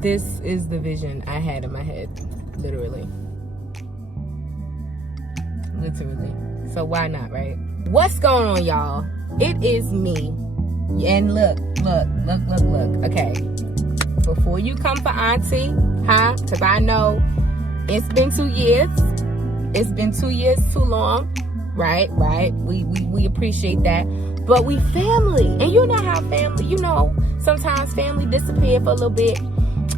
This is the vision I had in my head, literally. So why not, right? What's going on, y'all? It is me. And look. Okay. Before you come for Auntie, because I know it's been 2 years. It's been 2 years too long. Right. We appreciate that. But we family. And you know how family, sometimes family disappear for a little bit.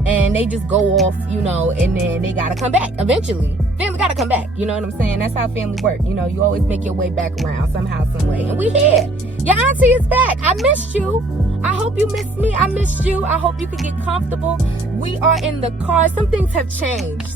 And they just go off, and then they gotta come back eventually. Family gotta come back, you know what I'm saying? That's how family work. You always make your way back around somehow, some way. And we here. Your auntie is back. I missed you. I hope you missed me. I missed you. I hope you could get comfortable. We are in the car. Some things have changed.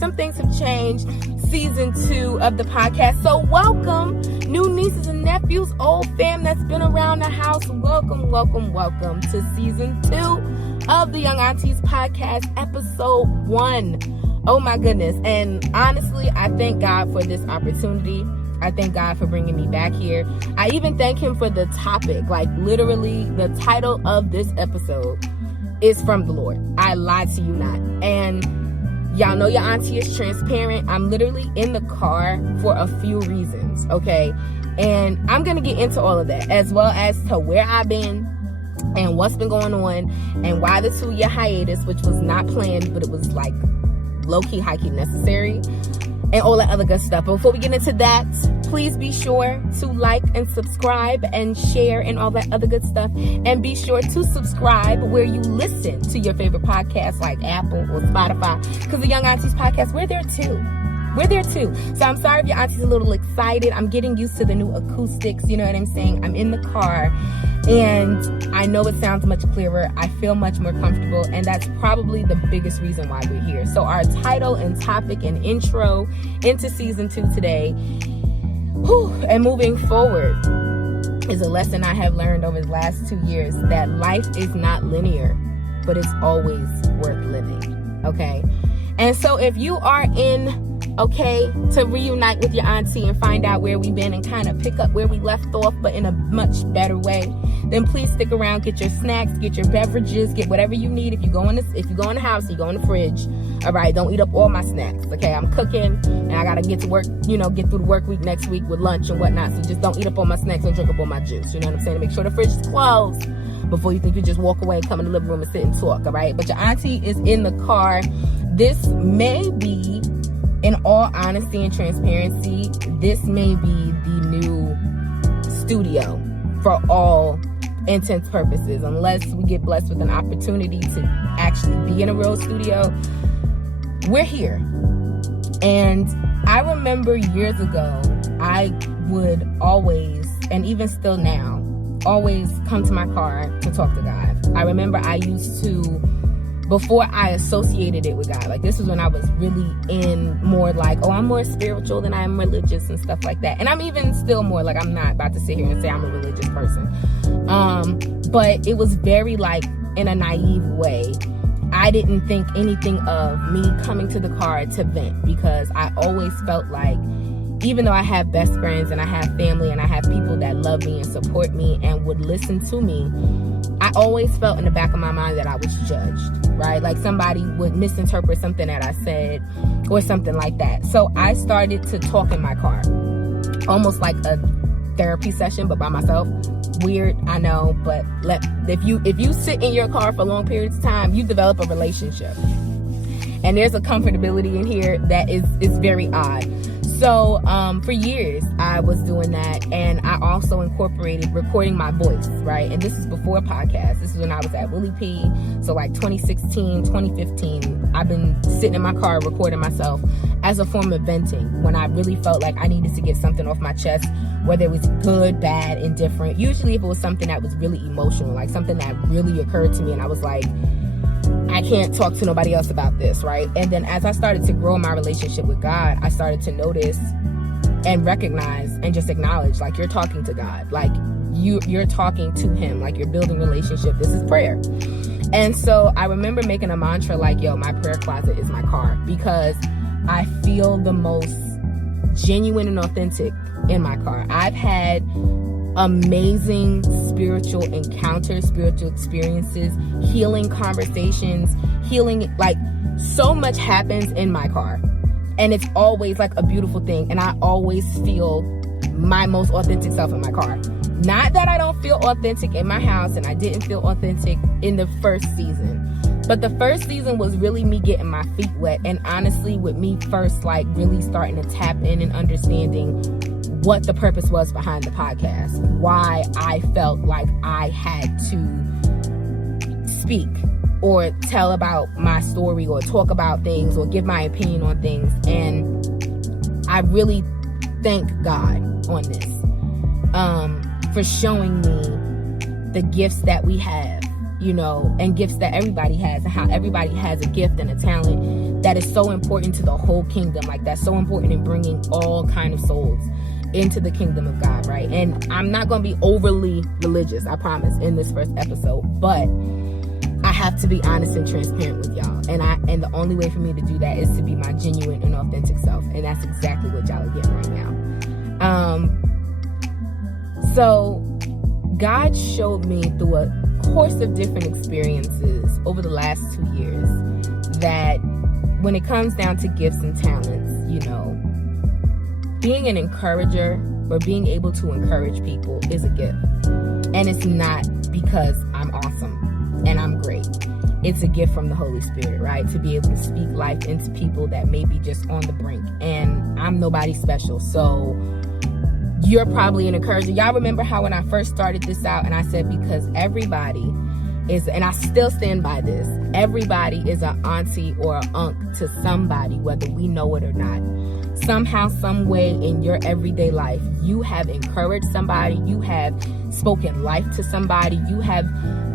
Season 2 of the podcast. So welcome, new nieces and nephews, old fam that's been around the house. Welcome to season 2 of the Young Auntys Podcast, episode 1. Oh my goodness. And honestly, I thank God for this opportunity. I thank God for bringing me back here. I even thank him for the topic. Like, literally, the title of this episode is from the Lord. I lied to you not. And y'all know your auntie is transparent. I'm literally in the car for a few reasons, okay? And I'm going to get into all of that, as well as to where I've been and what's been going on and why the 2-year hiatus, which was not planned, but it was like low-key, high-key necessary, and all that other good stuff. But before we get into that, please be sure to like and subscribe and share and all that other good stuff. And be sure to subscribe where you listen to your favorite podcasts like Apple or Spotify. Because the Young Auntys Podcast, we're there too. So I'm sorry if your auntie's a little excited. I'm getting used to the new acoustics. You know what I'm saying? I'm in the car. And I know it sounds much clearer. I feel much more comfortable. And that's probably the biggest reason why we're here. So our title and topic and intro into season 2 today, and moving forward, is a lesson I have learned over the last 2 years, that life is not linear, but it's always worth living. Okay? And so if you are to reunite with your auntie and find out where we've been and kind of pick up where we left off, but in a much better way, then please stick around. Get your snacks, get your beverages, get whatever you need. If you go in the house, you go in the fridge. All right, don't eat up all my snacks. Okay, I'm cooking and I gotta get to work. Get through the work week next week with lunch and whatnot. So just don't eat up all my snacks and drink up all my juice. You know what I'm saying? Make sure the fridge is closed before you think you just walk away, come in the living room and sit and talk. All right, but your auntie is in the car. This may be, in all honesty and transparency, this may be the new studio for all intents purposes, unless we get blessed with an opportunity to actually be in a real studio. We're here. And I remember years ago, I would always, and even still now, always come to my car to talk to God. I remember I used to, before I associated it with God, like this was when I was really in more like, I'm more spiritual than I am religious and stuff like that. And I'm even still more like, I'm not about to sit here and say I'm a religious person. But it was very like in a naive way. I didn't think anything of me coming to the car to vent, because I always felt like, even though I have best friends and I have family and I have people that love me and support me and would listen to me, I always felt in the back of my mind that I was judged, right? Like somebody would misinterpret something that I said or something like that. So I started to talk in my car, almost like a therapy session, but by myself. Weird, I know, but if you sit in your car for long periods of time, you develop a relationship. And there's a comfortability in here that is very odd. So for years I was doing that, and I also incorporated recording my voice, right? And this is before podcasts. This is when I was at Willie P. So like 2016, 2015, I've been sitting in my car recording myself as a form of venting when I really felt like I needed to get something off my chest, whether it was good, bad, indifferent. Usually if it was something that was really emotional, like something that really occurred to me and I was like, I can't talk to nobody else about this, right? And then as I started to grow my relationship with God, I started to notice and recognize and just acknowledge, like, you're talking to God. Like, you're talking to him. Like, you're building relationship. This is prayer. And so I remember making a mantra like, my prayer closet is my car, because I feel the most genuine and authentic in my car. I've had amazing spiritual encounters, spiritual experiences, healing conversations, healing, like, so much happens in my car. And it's always like a beautiful thing. And I always feel my most authentic self in my car. Not that I don't feel authentic in my house, and I didn't feel authentic in the first season. But the first season was really me getting my feet wet. And honestly, with me first, like, really starting to tap in and understanding what the purpose was behind the podcast. Why I felt like I had to speak or tell about my story or talk about things or give my opinion on things. And I really thank God on this for showing me the gifts that we have, you know, and gifts that everybody has, and how everybody has a gift and a talent that is so important to the whole kingdom. Like, that's so important in bringing all kind of souls into the kingdom of God, right? And I'm not going to be overly religious, I promise, in this first episode, but I have to be honest and transparent with y'all. And the only way for me to do that is to be my genuine and authentic self. And that's exactly what y'all are getting right now. So God showed me through a course of different experiences over the last 2 years that when it comes down to gifts and talents, you know, being an encourager or being able to encourage people is a gift. And it's not because I'm awesome and I'm great. It's a gift from the Holy Spirit, right? To be able to speak life into people that may be just on the brink. And I'm nobody special. So you're probably an encourager. Y'all remember how when I first started this out and I said, because everybody is, and I still stand by this, everybody is an auntie or an unc to somebody, whether we know it or not. Somehow, some way in your everyday life, you have encouraged somebody, you have spoken life to somebody, you have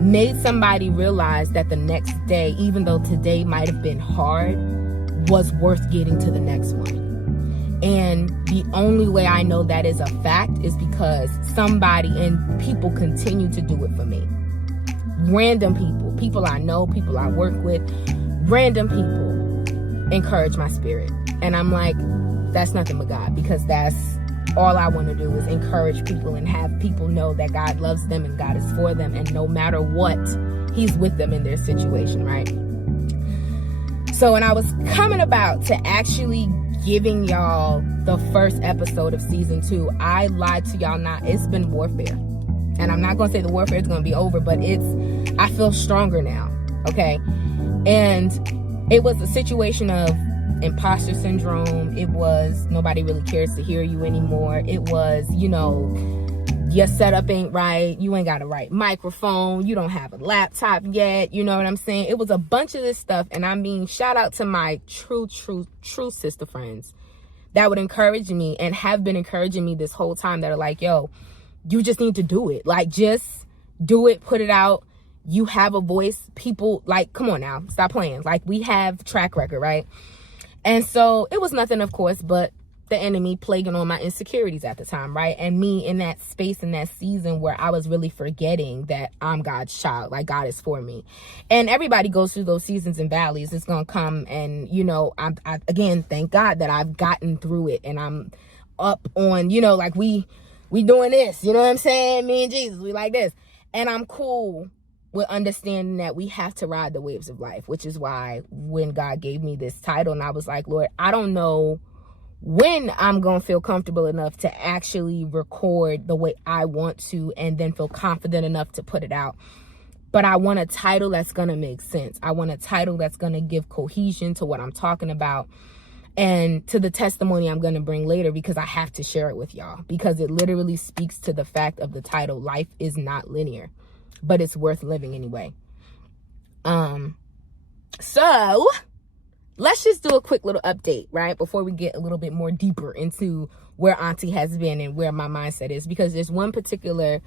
made somebody realize that the next day, even though today might have been hard, was worth getting to the next one. And the only way I know that is a fact is because somebody and people continue to do it for me. Random people I know, people I work with, random people encourage my spirit. And I'm like, that's nothing but God, because that's all I want to do is encourage people and have people know that God loves them and God is for them. And no matter what, He's with them in their situation, right? So when I was coming about to actually giving y'all the first episode of season 2, I lied to y'all not. It's been warfare. And I'm not going to say the warfare is going to be over, but I feel stronger now. Okay. And it was a situation of imposter syndrome. It was nobody really cares to hear you anymore. It was, you know, your setup ain't right. You ain't got a right microphone. You don't have a laptop yet. You know what I'm saying? It was a bunch of this stuff. And I mean, shout out to my true sister friends that would encourage me and have been encouraging me this whole time, that are like, yo, you just need to do it. Like, just do it, put it out. You have a voice. People, like, come on now, stop playing. Like, we have track record, right? And so it was nothing, of course, but the enemy plaguing on my insecurities at the time, right? And me in that space, in that season where I was really forgetting that I'm God's child, like God is for me. And everybody goes through those seasons and valleys. It's gonna come, and you know, I again, thank God that I've gotten through it, and I'm up on, you know, like we doing this, you know what I'm saying? Me and Jesus, we like this, and I'm cool with understanding that we have to ride the waves of life, which is why when God gave me this title, and I was like, Lord, I don't know when I'm going to feel comfortable enough to actually record the way I want to and then feel confident enough to put it out. But I want a title that's going to make sense. I want a title that's going to give cohesion to what I'm talking about and to the testimony I'm going to bring later, because I have to share it with y'all, because it literally speaks to the fact of the title. Life is not linear, but it's worth living anyway. So let's just do a quick little update, right? Before we get a little bit more deeper into where Auntie has been and where my mindset is, because there's one particular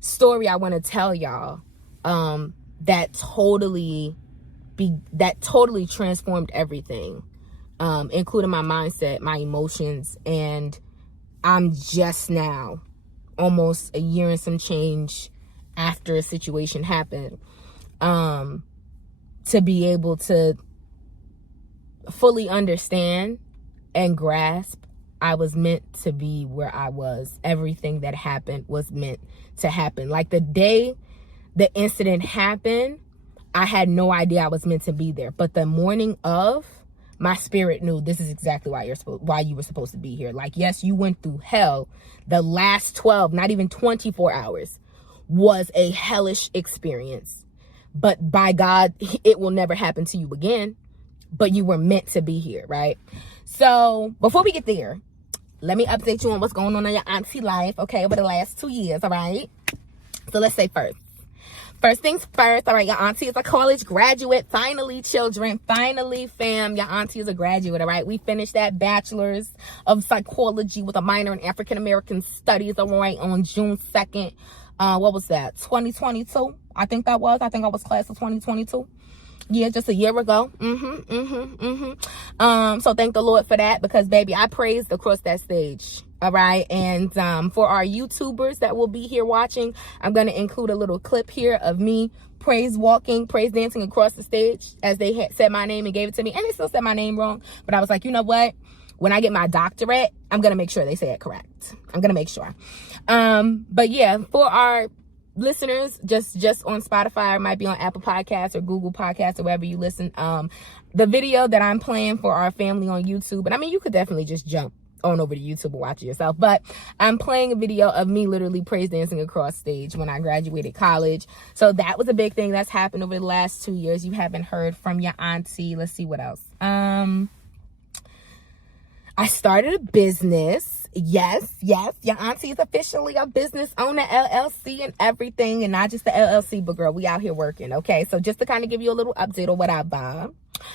story I want to tell y'all that totally transformed everything, including my mindset, my emotions. And I'm just now almost a year and some change after a situation happened, to be able to fully understand and grasp I was meant to be where I was. Everything that happened was meant to happen. Like the day the incident happened, I had no idea I was meant to be there. But the morning of, my spirit knew this is exactly why you were supposed to be here. Like, yes, you went through hell. The last 12, not even 24 hours was a hellish experience. But by God, it will never happen to you again. But you were meant to be here, right? So before we get there, let me update you on what's going on in your auntie life, okay, over the last 2 years, all right? So let's say First things first, all right, your auntie is a college graduate. Finally, children, finally, fam, your auntie is a graduate, all right? We finished that bachelor's of psychology with a minor in African American studies, all right, on June 2nd. What was that? 2022? I think I was class of 2022. Yeah, just a year ago. So thank the Lord for that, because baby, I praised across that stage. All right. And for our YouTubers that will be here watching, I'm going to include a little clip here of me praise dancing across the stage as they had said my name and gave it to me. And they still said my name wrong. But I was like, you know what? When I get my doctorate, I'm going to make sure they say it correct. I'm going to make sure. But yeah, for our listeners, just on Spotify, or might be on Apple Podcasts or Google Podcasts or wherever you listen, the video that I'm playing for our family on YouTube, and I mean, you could definitely just jump on over to YouTube and watch it yourself, but I'm playing a video of me literally praise dancing across stage when I graduated college. So that was a big thing that's happened over the last 2 years. You haven't heard from your auntie. Let's see what else. I started a business. Yes, your auntie is officially a business owner, LLC and everything, and not just the LLC, but girl, we out here working, okay? So just to kind of give you a little update on what I buy.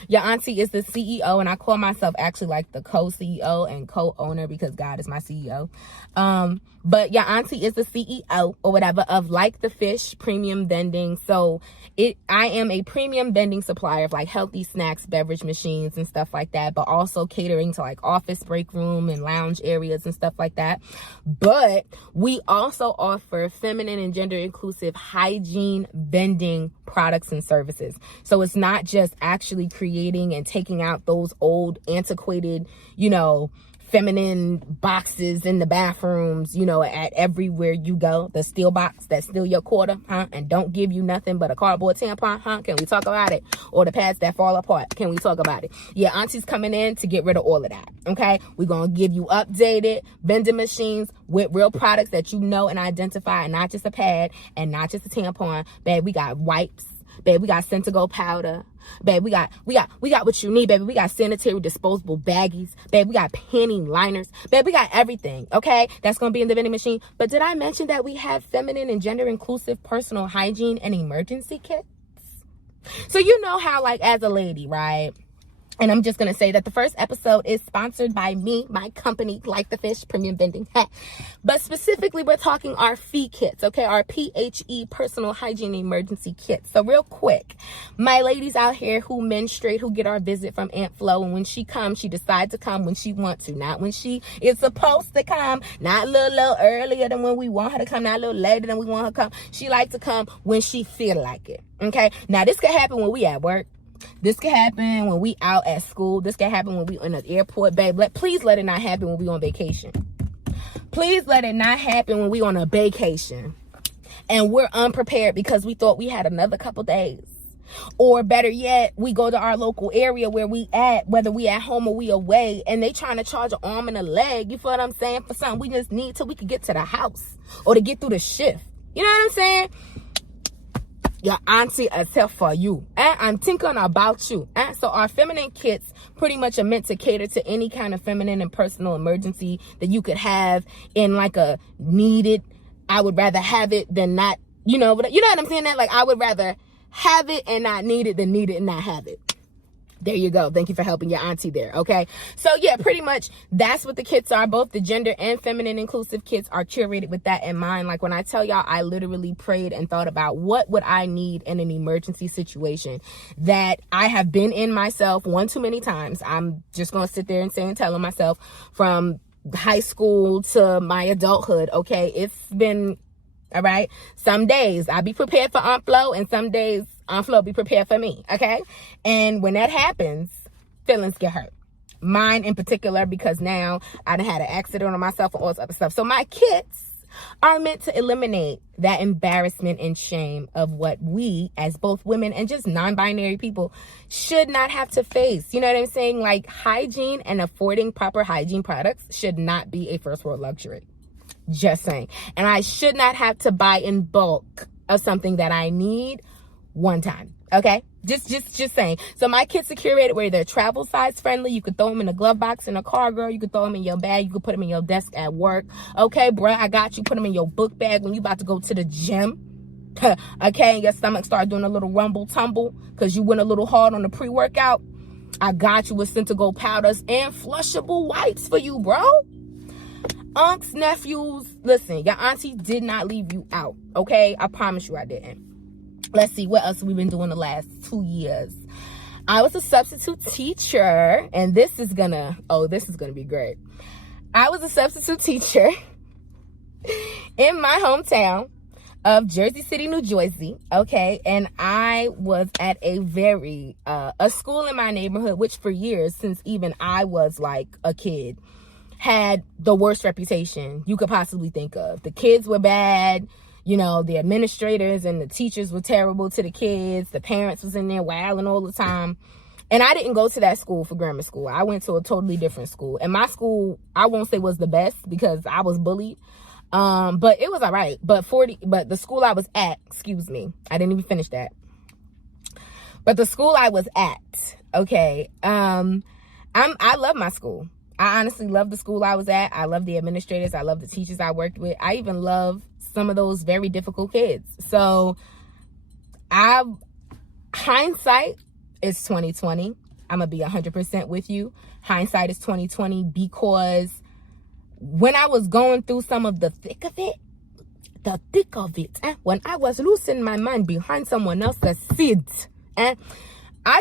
Your auntie is the CEO, and I call myself actually like the co-CEO and co-owner because God is my CEO. But your auntie is the CEO or whatever of Like the Fish Premium Vending. So I am a premium vending supplier of like healthy snacks, beverage machines and stuff like that, but also catering to like office break room and lounge areas and stuff like that. But we also offer feminine and gender inclusive hygiene vending products and services. So it's not just actually creating and taking out those old antiquated, feminine boxes in the bathrooms, at everywhere you go. The steel box that steal your quarter, and don't give you nothing but a cardboard tampon, Can we talk about it? Or the pads that fall apart. Can we talk about it? Yeah, auntie's coming in to get rid of all of that, okay? We're going to give you updated vending machines with real products that you know and identify, and not just a pad and not just a tampon. Babe, we got wipes. Babe, we got Szn2 powder. Babe, we got what you need, baby. We got sanitary disposable baggies. Babe, we got panty liners. Babe, we got everything, okay? That's going to be in the vending machine. But did I mention that we have feminine and gender inclusive personal hygiene and emergency kits? So you know how, like, as a lady, right? And I'm just going to say that the first episode is sponsored by me, my company, Like the Fish Premium Vending. But specifically, we're talking our FE kits, okay? Our PHE Personal Hygiene Emergency Kits. So real quick, my ladies out here who menstruate, who get our visit from Aunt Flo, and when she comes, she decides to come when she wants to, not when she is supposed to come, not a little earlier than when we want her to come, not a little later than we want her to come. She likes to come when she feel like it, okay? Now, this could happen when we at work. This can happen when we out at school. This can happen when we in the airport, babe. Please let it not happen when we on vacation. Please let it not happen when we on a vacation and we're unprepared because we thought we had another couple days. Or better yet, we go to our local area where we at, whether we at home or we away, and they trying to charge an arm and a leg, you feel what I'm saying, for something we just need till we could get to the house or to get through the shift. You know what I'm saying? Your auntie is here for you, and I'm thinking about you. And so our feminine kits pretty much are meant to cater to any kind of feminine and personal emergency that you could have in like a needed, I would rather have it than not, but you know what I'm saying? That like I would rather have it and not need it than need it and not have it. There you go. Thank you for helping your auntie there. Okay. So yeah, pretty much that's what the kits are. Both the gender and feminine inclusive kits are curated with that in mind. Like when I tell y'all, I literally prayed and thought about what would I need in an emergency situation that I have been in myself one too many times. I'm just going to sit there and say and tell myself from high school to my adulthood. Okay. It's been all right. Some days I'll be prepared for Aunt Flo, and some days Aunt Flo be prepared for me, okay? And when that happens, feelings get hurt. mine in particular, because now I done had an accident on myself and all this other stuff. So my kits are meant to eliminate that embarrassment and shame of what we as both women and just non-binary people should not have to face. You know what I'm saying? Like, hygiene and affording proper hygiene products should not be a first world luxury. Just saying. And I should not have to buy in bulk of something that I need one time. Okay? Just saying. So my kits are curated where they're travel size friendly. You could throw them in a glove box in a car, girl. You could throw them in your bag. You could put them in your desk at work. Okay, bruh, I got you. Put them in your book bag when you about to go to the gym. Okay, and your stomach start doing a little rumble tumble because you went a little hard on the pre-workout. I got you with Szn2 powders and flushable wipes for you, bro. Unks, nephews, listen, your auntie did not leave you out. Okay, I promise you I didn't. Let's see, what else we've been doing the last 2 years. I was a substitute teacher, and this is gonna be great. I was a substitute teacher in my hometown of Jersey City, New Jersey, okay? And I was at a school in my neighborhood, which for years, since even I was like a kid, had the worst reputation you could possibly think of. The kids were bad. You know, the administrators and the teachers were terrible to the kids. The parents was in there wailing all the time. And I didn't go to that school for grammar school. I went to a totally different school. And my school, I won't say was the best because I was bullied. But it was all right. But the school I was at, excuse me, I didn't even finish that. But the school I was at, okay, I love my school. I honestly love the school I was at. I love the administrators. I love the teachers I worked with. I even love some of those very difficult kids. So hindsight is 2020. I'm gonna be 100% with you. Hindsight is 2020 because when I was going through some of the thick of it, when I was losing my mind behind someone else's seat, I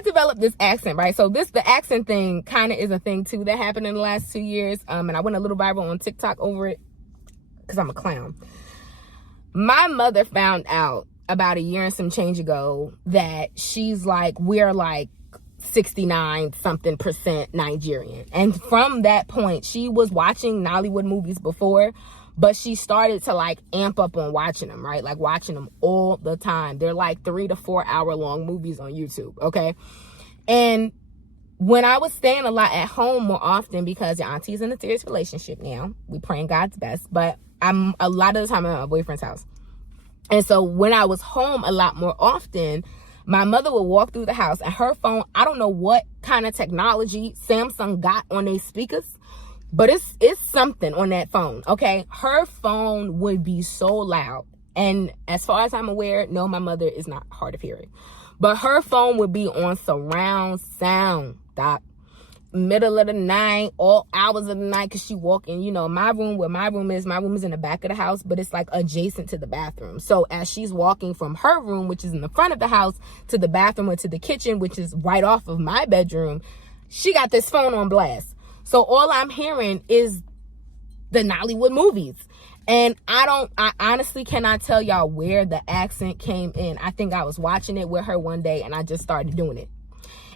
developed this accent, right? So the accent thing kind of is a thing too that happened in the last 2 years. And I went a little viral on TikTok over it because I'm a clown. My mother found out about a year and some change ago that she's like, we're like 69% Nigerian. And from that point, she was watching Nollywood movies before, but she started to like amp up on watching them, right? Like watching them all the time. They're like 3 to 4 hour long movies on YouTube, okay? And when I was staying a lot at home more often, because your auntie's in a serious relationship now, we praying God's best, but I'm a lot of the time at my boyfriend's house. And so when I was home a lot more often, my mother would walk through the house and her phone, I don't know what kind of technology Samsung got on their speakers, but it's something on that phone, okay? Her phone would be so loud. And as far as I'm aware, no, my mother is not hard of hearing. But her phone would be on surround sound, doc. Middle of the night, all hours of the night, because she walking, you know, my room is in the back of the house, but it's like adjacent to the bathroom. So as she's walking from her room, which is in the front of the house, to the bathroom or to the kitchen, which is right off of my bedroom, she got this phone on blast. So all I'm hearing is the Nollywood movies. And I honestly cannot tell y'all where the accent came in. I think I was watching it with her one day and I just started doing it.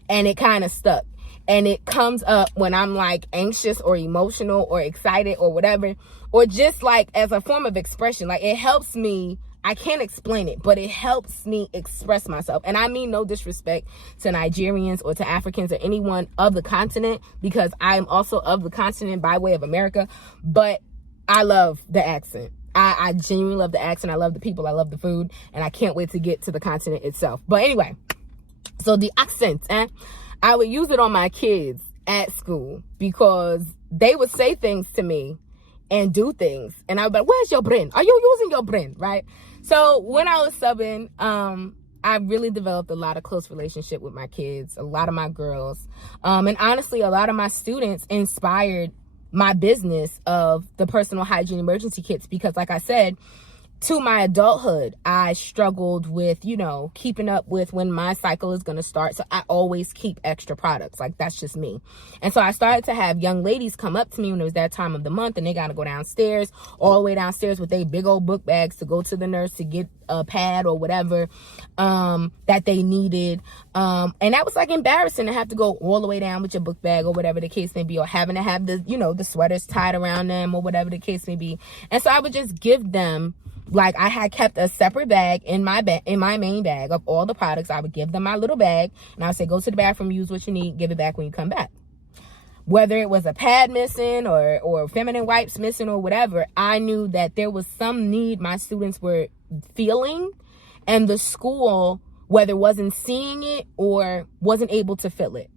And it kind of stuck. And it comes up when I'm like anxious or emotional or excited or whatever, or just like as a form of expression. Like it helps me, I can't explain it, but it helps me express myself. And I mean no disrespect to Nigerians or to Africans or anyone of the continent, because I am also of the continent by way of America, but I love the accent. I genuinely love the accent. I love the people. I love the food. And I can't wait to get to the continent itself. But anyway, so the accent, I would use it on my kids at school because they would say things to me and do things. And I would be like, where's your brain? Are you using your brain? Right? So when I was subbing, I really developed a lot of close relationship with my kids, a lot of my girls. And honestly, a lot of my students inspired my business of the personal hygiene emergency kits because, like I said, to my adulthood, I struggled with, keeping up with when my cycle is going to start. So I always keep extra products. Like, that's just me. And so I started to have young ladies come up to me when it was that time of the month, and they got to go downstairs, all the way downstairs with their big old book bags to go to the nurse to get a pad or whatever that they needed. And that was like embarrassing to have to go all the way down with your book bag or whatever the case may be, or having to have the, the sweaters tied around them or whatever the case may be. And so I would just give them, like, I had kept a separate bag in my main bag of all the products. I would give them my little bag, and I would say, go to the bathroom, use what you need, give it back when you come back. Whether it was a pad missing or feminine wipes missing or whatever, I knew that there was some need my students were feeling, and the school, whether wasn't seeing it or wasn't able to fill it.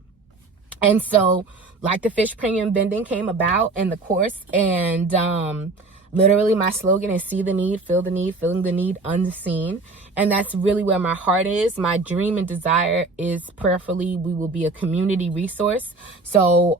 And so, like the fish premium vending came about in the course, and literally my slogan is see the need, fill the need, filling the need unseen. And that's really where my heart is. My dream and desire is prayerfully we will be a community resource. So,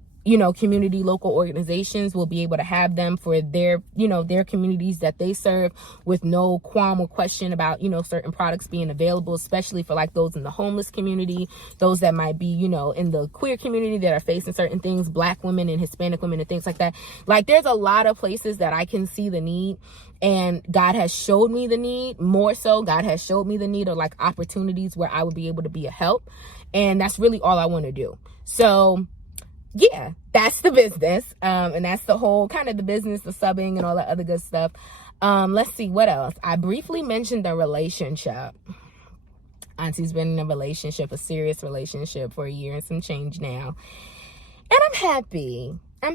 community local organizations will be able to have them for their, their communities that they serve, with no qualm or question about, certain products being available, especially for like those in the homeless community, those that might be, in the queer community that are facing certain things, Black women and Hispanic women and things like that. Like, there's a lot of places that I can see the need, and God has showed me the need. More so, God has showed me the need, or like opportunities where I would be able to be a help. And that's really all I want to do. So yeah, that's the business. And that's the whole kind of the business, the subbing and all that other good stuff. Let's see what else. I briefly mentioned the relationship. Auntie's been in a relationship, a serious relationship, for a year and some change now. And I'm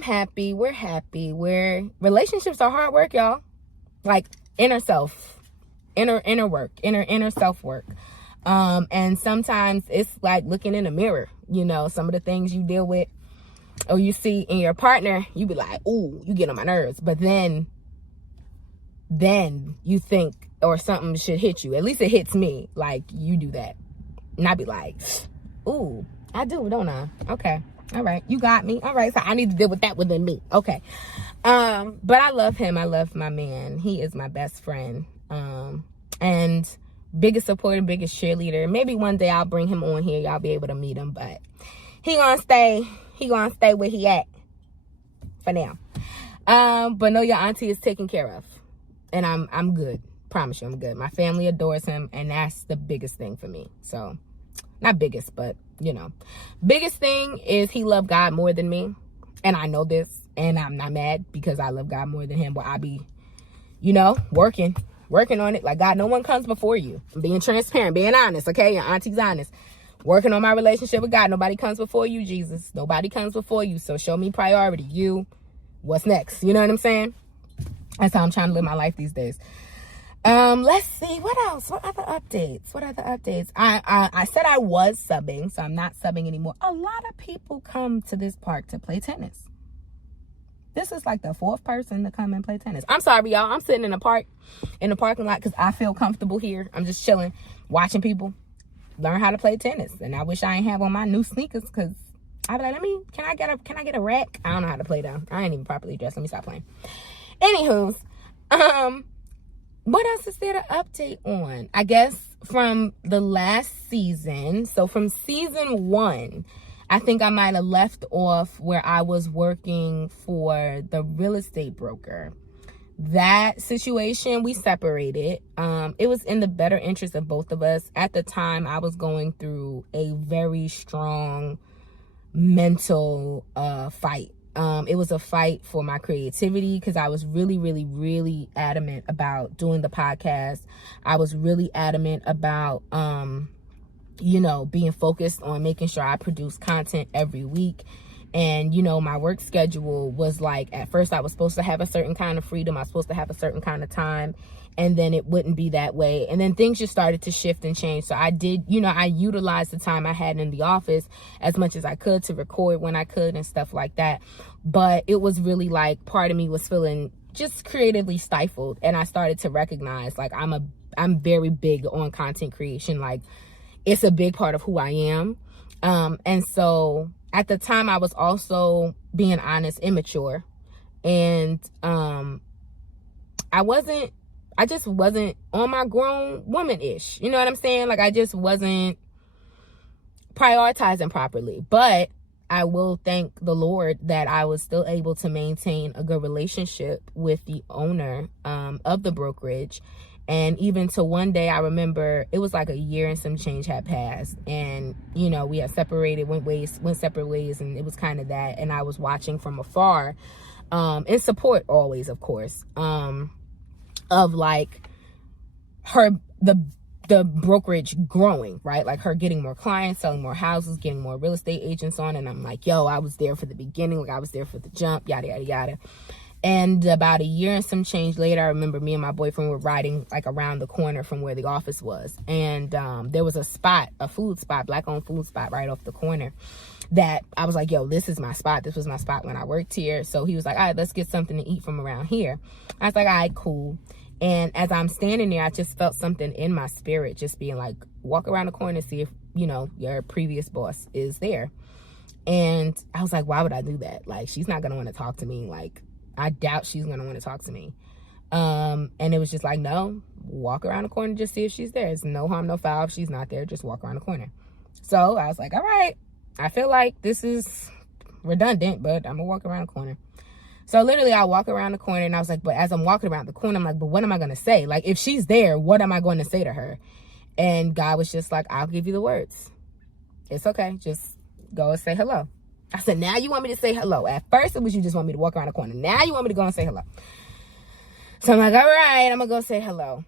happy. We're happy. Relationships are hard work, y'all. Like inner self, inner work, inner self work. And sometimes it's like looking in a mirror, some of the things you deal with or you see in your partner, you be like, ooh, you get on my nerves. But then you think, or something should hit you. At least it hits me. Like, you do that. And I be like, ooh, I do, don't I? Okay. All right. You got me. All right. So I need to deal with that within me. Okay. But I love him. I love my man. He is my best friend. And biggest supporter, biggest cheerleader. Maybe one day I'll bring him on here. Y'all be able to meet him, but he gonna stay where he at for now. But no, your auntie is taken care of, and I'm good. Promise you, I'm good. My family adores him, and that's the biggest thing for me. So, not biggest, but biggest thing is he loved God more than me, and I know this, and I'm not mad because I love God more than him. But I be, working on it. Like, God, no one comes before you. I'm being transparent, being honest. Okay, your auntie's honest. Working on my relationship with God. Nobody comes before you, Jesus. Nobody comes before you. So show me priority. You, what's next? You know what I'm saying? That's how I'm trying to live my life these days. Let's see. What else? What other updates? I said I was subbing, so I'm not subbing anymore. A lot of people come to this park to play tennis. This is like the fourth person to come and play tennis. I'm sorry, y'all. I'm sitting in the parking lot because I feel comfortable here. I'm just chilling, watching people learn how to play tennis. And I wish I ain't have on my new sneakers, because I'd be like, can I get a rack? I don't know how to play though. I ain't even properly dressed. Let me stop playing. Anywho's, what else is there to update on? I guess from the last season, so from season 1, I think I might have left off where I was working for the real estate broker. That situation, we separated. It was in the better interest of both of us. At the time, I was going through a very strong mental fight. It was a fight for my creativity, because I was really, really, really adamant about doing the podcast. I was really adamant about, being focused on making sure I produce content every week. And, my work schedule was like, at first I was supposed to have a certain kind of freedom. I was supposed to have a certain kind of time. And then it wouldn't be that way. And then things just started to shift and change. So I did, I utilized the time I had in the office as much as I could to record when I could and stuff like that. But it was really like part of me was feeling just creatively stifled. And I started to recognize, like, I'm very big on content creation. Like, it's a big part of who I am. And so at the time I was also, being honest, immature. And I wasn't on my grown woman-ish. You know what I'm saying? Like, I just wasn't prioritizing properly. But I will thank the Lord that I was still able to maintain a good relationship with the owner of the brokerage. And even to one day, I remember it was like a year and some change had passed, and you know, we had separated, went separate ways, and it was kind of that. And I was watching from afar, in support always, of course, of like the brokerage growing, right? Like her getting more clients, selling more houses, getting more real estate agents on. And I'm like, yo, I was there for the beginning, like I was there for the jump, yada yada yada. And about a year and some change later, I remember me and my boyfriend were riding like around the corner from where the office was. And there was a food spot, black-owned food spot right off the corner that I was like, yo, this is my spot. This was my spot when I worked here. So he was like, all right, let's get something to eat from around here. I was like, all right, cool. And as I'm standing there, I just felt something in my spirit just being like, walk around the corner, see if, you know, your previous boss is there. And I was like, why would I do that? Like, she's not going to want to talk to me. Like, I doubt she's going to want to talk to me. And it was just like, no, walk around the corner, just see if she's there. It's no harm, no foul. If she's not there, just walk around the corner. So I was like, all right, I feel like this is redundant, but I'm going to walk around the corner. So literally I walk around the corner, and I was like, but as I'm walking around the corner, I'm like, but what am I going to say? Like, if she's there, what am I going to say to her? And God was just like, I'll give you the words. It's okay. Just go and say hello. I said, now you want me to say hello. At first, it was you just want me to walk around the corner. Now you want me to go and say hello. So I'm like, all right, I'm going to go say hello.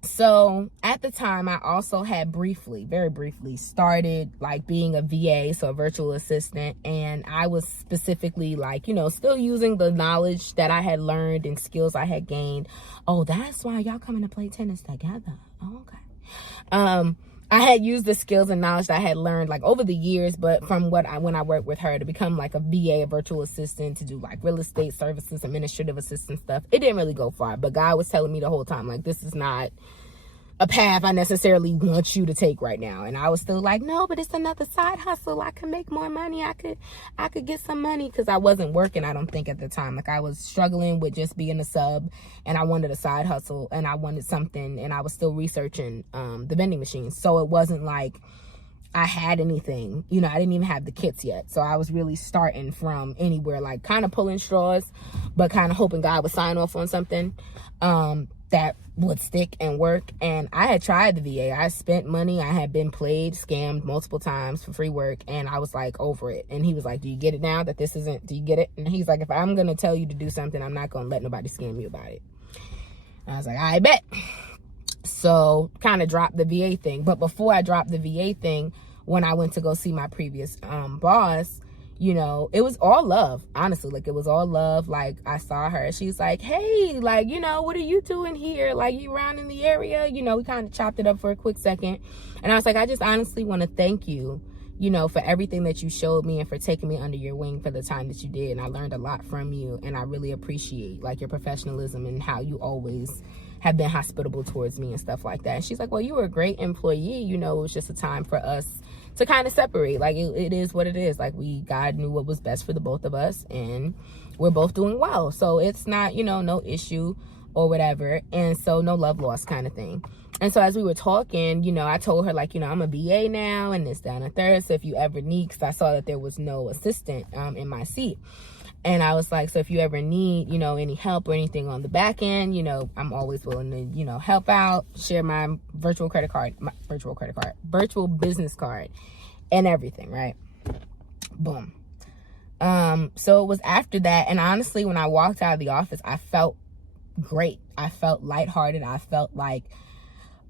So at the time, I also had very briefly started like being a VA, so a virtual assistant. And I was specifically like, you know, still using the knowledge that I had learned and skills I had gained. Oh, that's why y'all coming to play tennis together. Oh, okay. I had used the skills and knowledge that I had learned like over the years, but from when I worked with her to become like a VA, a virtual assistant, to do like real estate services, administrative assistant stuff. It didn't really go far, but God was telling me the whole time, like, this is not a path I necessarily want you to take right now. And I was still like, no, but it's another side hustle. I can make more money. I could get some money, because I wasn't working, I don't think, at the time. Like, I was struggling with just being a sub, and I wanted a side hustle, and I wanted something, and I was still researching the vending machines. So it wasn't like I had anything, you know, I didn't even have the kits yet. So I was really starting from anywhere, like kind of pulling straws, but kind of hoping God would sign off on something that would stick and work. And I had tried the VA. I spent money. I had been played, scammed multiple times for free work, and I was like over it. And he was like, do you get it now that this isn't, do you get it? And he's like, if I'm going to tell you to do something, I'm not going to let nobody scam you about it. And I was like, I bet. So kind of dropped the VA thing. But before I dropped the VA thing, when I went to go see my previous boss, you know, it was all love, honestly. Like, it was all love. Like, I saw her, she's like, hey, like, you know, what are you doing here? Like, you around in the area? You know, we kind of chopped it up for a quick second. And I was like, I just honestly want to thank you, you know, for everything that you showed me, and for taking me under your wing for the time that you did. And I learned a lot from you, and I really appreciate like your professionalism and how you always have been hospitable towards me and stuff like that. And she's like, well, you were a great employee. You know, it was just a time for us to kind of separate. Like, it is what it is. Like, God knew what was best for the both of us, and we're both doing well. So it's not, you know, no issue or whatever. And so no love lost kind of thing. And so as we were talking, you know, I told her, like, you know, I'm a BA now, and this, down, and third. So if you ever need, because I saw that there was no assistant in my seat. And I was like, so if you ever need, you know, any help or anything on the back end, you know, I'm always willing to, you know, help out, share my virtual business card and everything, right? Boom. So it was after that. And honestly, when I walked out of the office, I felt great. I felt lighthearted. I felt like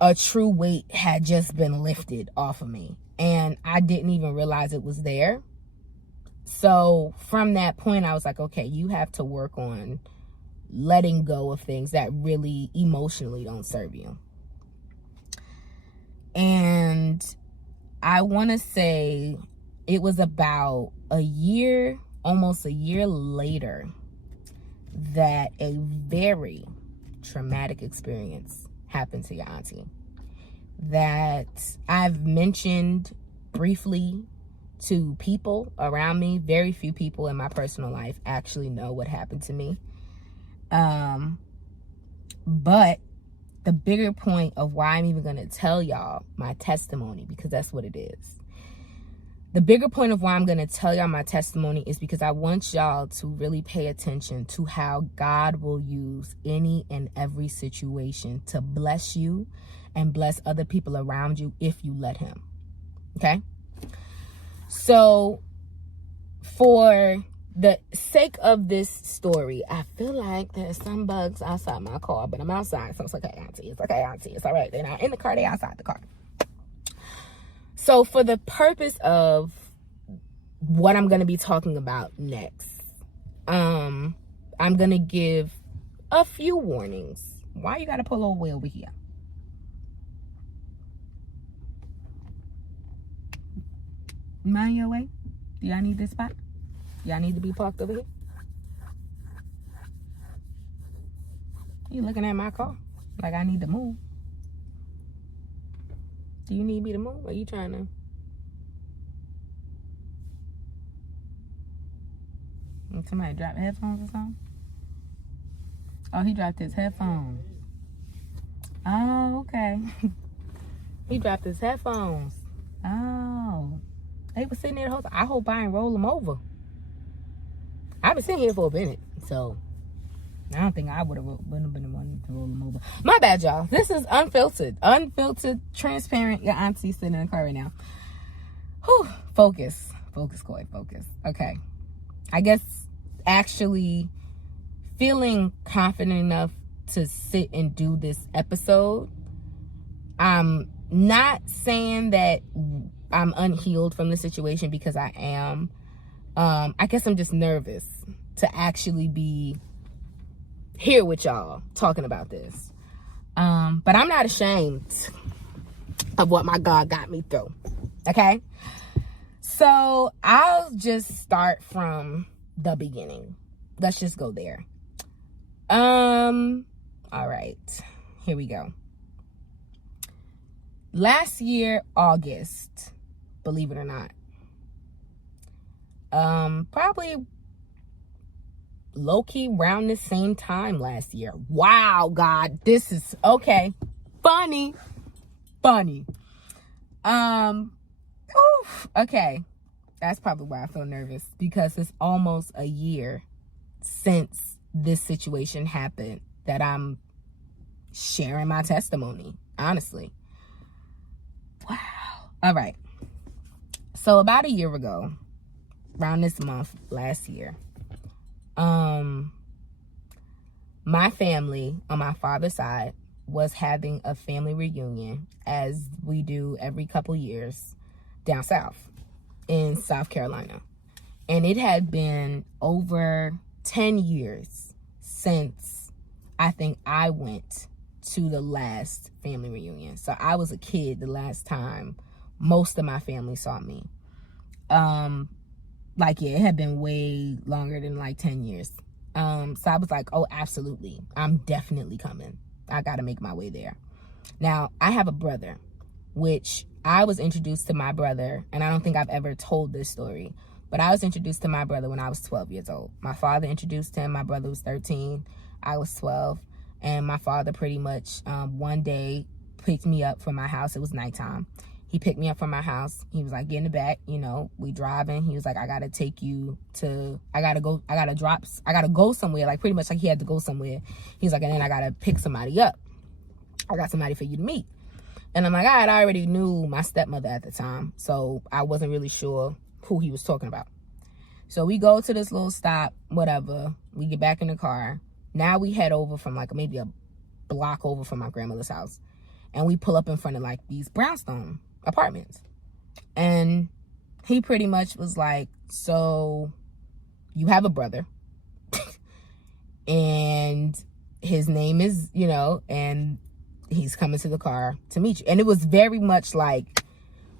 a true weight had just been lifted off of me. And I didn't even realize it was there. So from that point, I was like, okay, you have to work on letting go of things that really emotionally don't serve you. And I want to say it was about almost a year later, that a very traumatic experience happened to your auntie that I've mentioned briefly to people around me. Very few people in my personal life actually know what happened to me. But the bigger point of why I'm even going to tell y'all my testimony, because that's what it is. The bigger point of why I'm going to tell y'all my testimony is because I want y'all to really pay attention to how God will use any and every situation to bless you and bless other people around you if you let him. Okay? So, for the sake of this story, I feel like there's some bugs outside my car, but I'm outside, so it's okay, Auntie. It's okay, Auntie. It's all right. They're not in the car, they're outside the car. So for the purpose of what I'm going to be talking about next, I'm going to give a few warnings. Why you got to pull all the way over here? Mind your way. Do y'all need this spot? Y'all need to be parked over here? You looking at my car like I need to move. Do you need me to move? Or are you trying to? Did somebody drop headphones or something? Oh, he dropped his headphones. Oh, okay. He dropped his headphones. Oh. They was sitting there the whole time. I hope I ain't roll them over. I've been sitting here for a minute, so I don't think I wouldn't have been the one to roll them over. My bad, y'all. This is unfiltered, transparent. Your auntie sitting in the car right now. Whew. Focus, Koi, focus. Okay. I guess actually feeling confident enough to sit and do this episode. I'm not saying that I'm unhealed from the situation, because I am. I guess I'm just nervous to actually be here with y'all talking about this. But I'm not ashamed of what my God got me through. Okay? So I'll just start from the beginning. Let's just go there. All right. Here we go. Last year, August, believe it or not, probably low-key around the same time last year. Wow, God, this is okay. Funny. Okay, that's probably why I feel nervous, because it's almost a year since this situation happened that I'm sharing my testimony, honestly. Wow. All right. So about a year ago, around this month last year, my family on my father's side was having a family reunion, as we do every couple years, down south in South Carolina. And it had been over 10 years since I think I went to the last family reunion. So I was a kid the last time most of my family saw me. It had been way longer than 10 years. So I was like, oh, absolutely. I'm definitely coming. I got to make my way there. Now, I have a brother, which I was introduced to my brother, and I don't think I've ever told this story, but I was introduced to my brother when I was 12 years old. My father introduced him. My brother was 13. I was 12. And my father pretty much one day picked me up from my house. It was nighttime. He picked me up from my house. He was like, get in the back, we driving. He was like, I got to take you to, I got to go somewhere. Pretty much he had to go somewhere. He's like, and then I got to pick somebody up. I got somebody for you to meet. And I'm like, I already knew my stepmother at the time, so I wasn't really sure who he was talking about. So we go to this little stop, whatever. We get back in the car. Now we head over from maybe a block over from my grandmother's house. And we pull up in front of these brownstone apartments. And he pretty much was like, so you have a brother. And his name is, and he's coming to the car to meet you. And it was very much like,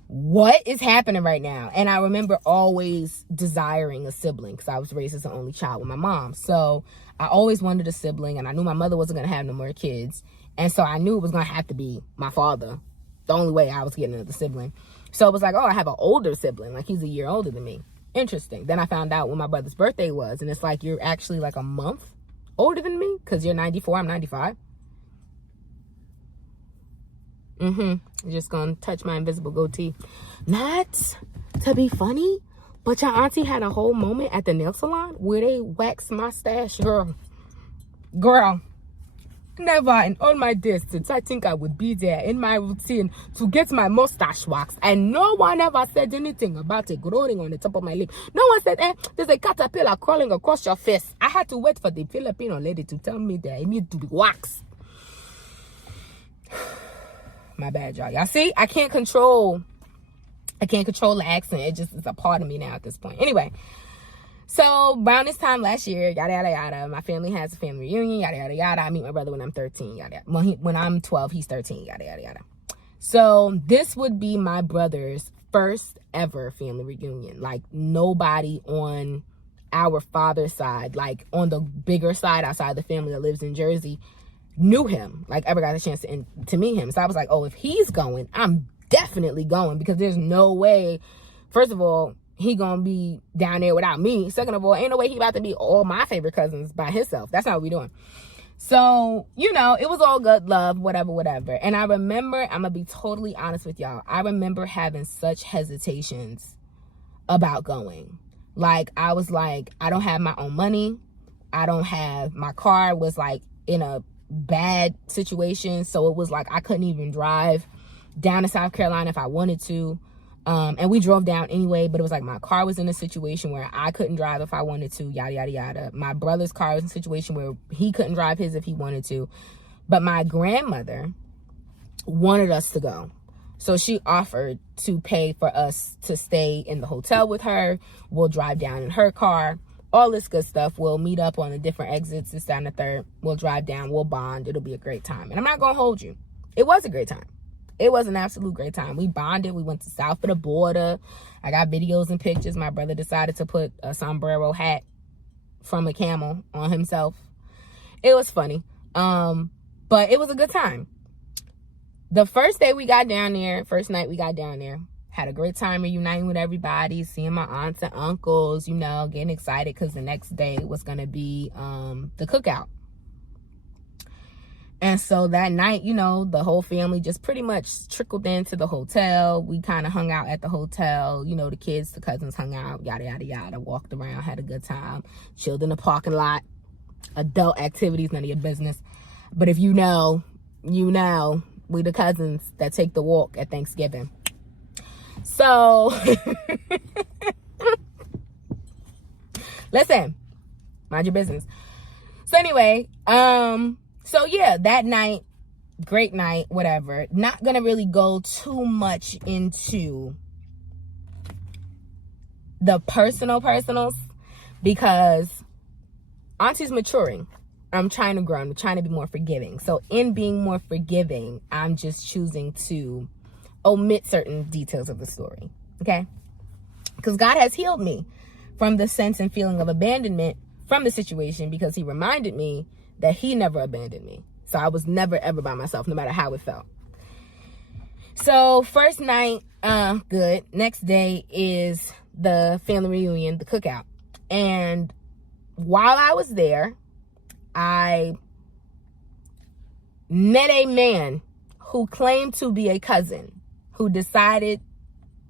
what is happening right now? And I remember always desiring a sibling, because I was raised as an only child with my mom. So I always wanted a sibling, and I knew my mother wasn't going to have no more kids. And so I knew it was going to have to be my father. The only way I was getting another sibling. So it was like, oh, I have an older sibling. He's a year older than me. Interesting. Then I found out when my brother's birthday was. And it's like, you're actually a month older than me, because you're 94, I'm 95. Just gonna touch my invisible goatee. Not to be funny, but your auntie had a whole moment at the nail salon where they waxed my stash. Girl, never in all my distance I think I would be there in my routine to get my mustache waxed, and no one ever said anything about it growing on the top of my lip. No one said, there's a caterpillar crawling across your face. I had to wait for the Filipino lady to tell me that I need to be waxed. My bad, y'all. Y'all see, I can't control the accent. It just is a part of me now at this point. Anyway, so around this time last year, yada yada yada, my family has a family reunion, yada yada yada. I meet my brother when I'm 13, yada yada. Well, when I'm 12, he's 13, yada yada yada. So this would be my brother's first ever family reunion. Like, nobody on our father's side, like on the bigger side outside the family that lives in Jersey, knew him, like ever got a chance to meet him. So I was like, oh, if he's going, I'm definitely going, because there's no way, first of all, he gonna be down there without me. Second of all, ain't no way he about to be all my favorite cousins by himself. That's not what we doing. So, you know, it was all good love, whatever. And I remember, I'm gonna be totally honest with y'all, I remember having such hesitations about going. Like, I was like, I don't have my own money. My car was like in a bad situation. So it was like, I couldn't even drive down to South Carolina if I wanted to. And we drove down anyway, but it was like my car was in a situation where I couldn't drive if I wanted to, yada, yada, yada. My brother's car was in a situation where he couldn't drive his if he wanted to. But my grandmother wanted us to go. So she offered to pay for us to stay in the hotel with her. We'll drive down in her car, all this good stuff. We'll meet up on the different exits, this, that, and the third. We'll drive down, we'll bond. It'll be a great time. And I'm not going to hold you. It was a great time. It was an absolute great time. We bonded. We went to south of the border. I got videos and pictures. My brother decided to put a sombrero hat from a camel on himself. It was funny. But it was a good time. The first day we got down there, first night we got down there, had a great time reuniting with everybody, seeing my aunts and uncles, you know, getting excited because the next day was going to be the cookout. And so that night, you know, the whole family just pretty much trickled into the hotel. We kind of hung out at the hotel. You know, the kids, the cousins hung out, yada, yada, yada, walked around, had a good time, chilled in the parking lot. Adult activities, none of your business. But if you know, you know, we the cousins that take the walk at Thanksgiving. So, listen, mind your business. So anyway, so yeah, that night, great night, whatever. Not gonna really go too much into the personals because Auntie's maturing. I'm trying to grow. I'm trying to be more forgiving. So in being more forgiving, I'm just choosing to omit certain details of the story. Okay? Because God has healed me from the sense and feeling of abandonment from the situation, because he reminded me that he never abandoned me. So I was never ever by myself, no matter how it felt. So first night, good. Next day is the family reunion, the cookout. And while I was there, I met a man who claimed to be a cousin, who decided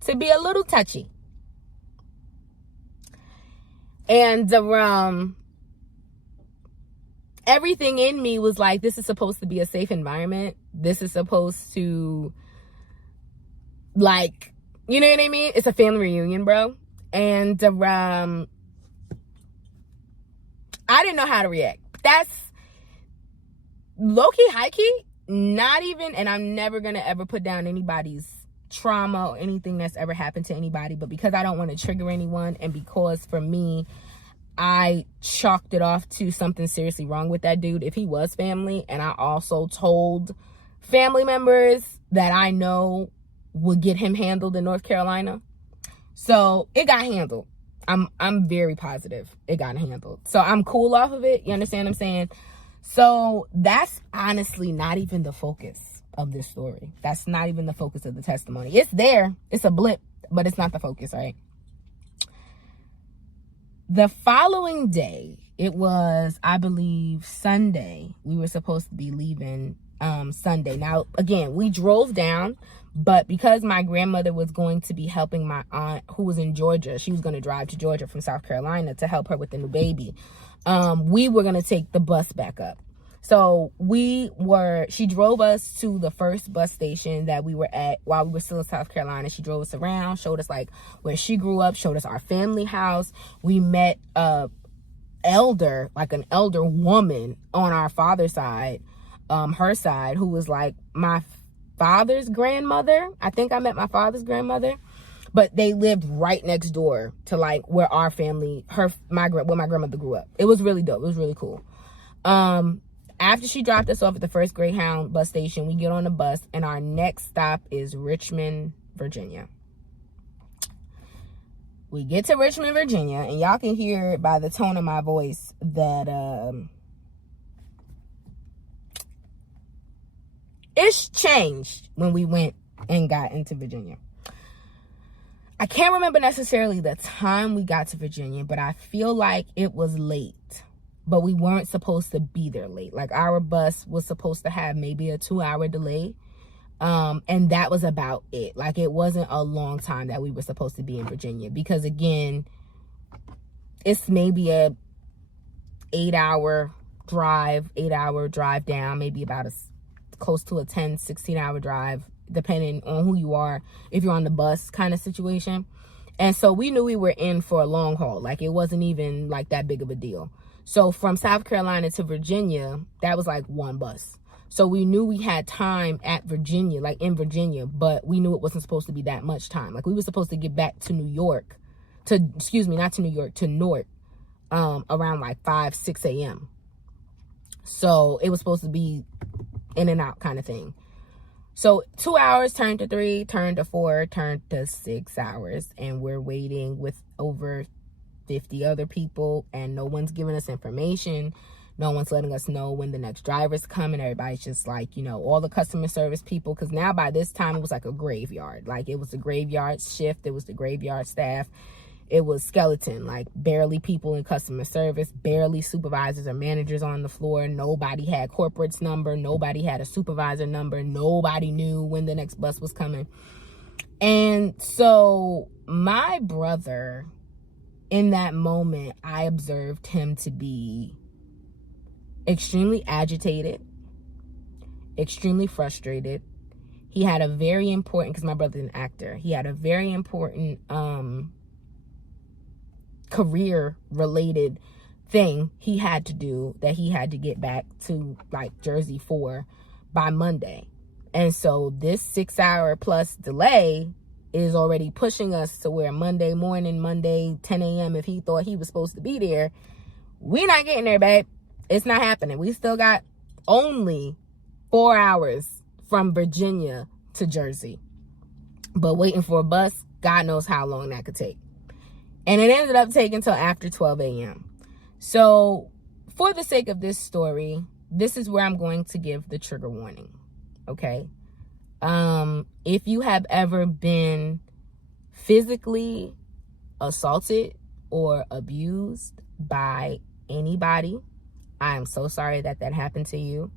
to be a little touchy. And everything in me was like, this is supposed to be a safe environment. This is supposed to, like, you know what I mean? It's a family reunion, bro. And I didn't know how to react. That's low-key, high-key, not even, and I'm never going to ever put down anybody's trauma or anything that's ever happened to anybody, but because I don't want to trigger anyone, and because for me, I chalked it off to something seriously wrong with that dude if he was family, and I also told family members that I know would get him handled in North Carolina. So it got handled. I'm very positive it got handled. So I'm cool off of it. You understand what I'm saying? So that's honestly not even the focus of this story. That's not even the focus of the testimony. It's there. It's a blip, but it's not the focus, right? The following day, it was, I believe, Sunday. We were supposed to be leaving Sunday. Now, again, we drove down, but because my grandmother was going to be helping my aunt who was in Georgia, she was going to drive to Georgia from South Carolina to help her with the new baby. We were going to take the bus back up. So she drove us to the first bus station that we were at while we were still in South Carolina. She drove us around, showed us like where she grew up, showed us our family house. We met an elder woman on our father's side, her side, who was like my father's grandmother. I think I met my father's grandmother, but they lived right next door to like where our family, where my grandmother grew up. It was really dope. It was really cool. After she dropped us off at the first Greyhound bus station, we get on the bus, and our next stop is Richmond, Virginia. We get to Richmond, Virginia, and y'all can hear it by the tone of my voice that it's changed when we went and got into Virginia. I can't remember necessarily the time we got to Virginia, but I feel like it was late. But we weren't supposed to be there late. Like, our bus was supposed to have maybe a 2-hour delay. And that was about it. Like, it wasn't a long time that we were supposed to be in Virginia. Because, again, it's maybe a 8-hour drive down. Maybe about close to a 10, 16-hour drive, depending on who you are, if you're on the bus kind of situation. And so we knew we were in for a long haul. Like, it wasn't even, like, that big of a deal. So from South Carolina to Virginia, that was like one bus. So we knew we had time at Virginia, like in Virginia, but we knew it wasn't supposed to be that much time. Like, we were supposed to get back to Newark, around like 5, 6 a.m. So it was supposed to be in and out kind of thing. So 2 hours turned to 3, turned to 4, turned to 6 hours. And we're waiting with over 50 other people, and no one's giving us information. No one's letting us know when the next driver's coming. Everybody's just like, all the customer service people, because now by this time it was like a graveyard. Like, it was a graveyard shift. It was the graveyard staff. It was skeleton, like barely people in customer service, barely supervisors or managers on the floor. Nobody had corporate's number. Nobody had a supervisor number. Nobody knew when the next bus was coming. And so my brother, in that moment, I observed him to be extremely agitated, extremely frustrated. He had a very important, because my brother's an actor, he had a very important career-related thing he had to do that he had to get back to, like, Jersey for by Monday. And so this 6-hour plus delay is already pushing us to where Monday morning, Monday 10 a.m., if he thought he was supposed to be there, we're not getting there, babe. It's not happening. We still got only 4 hours from Virginia to Jersey. But waiting for a bus, God knows how long that could take. And it ended up taking till after 12 a.m. So for the sake of this story, this is where I'm going to give the trigger warning, okay? If you have ever been physically assaulted or abused by anybody, I am so sorry that happened to you.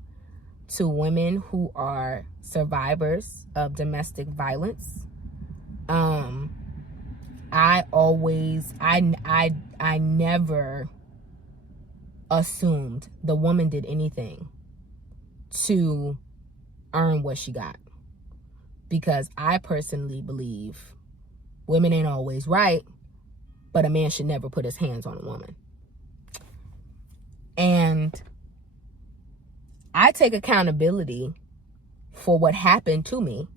To women who are survivors of domestic violence, I never assumed the woman did anything to earn what she got. Because I personally believe women ain't always right, but a man should never put his hands on a woman. And I take accountability for what happened to me,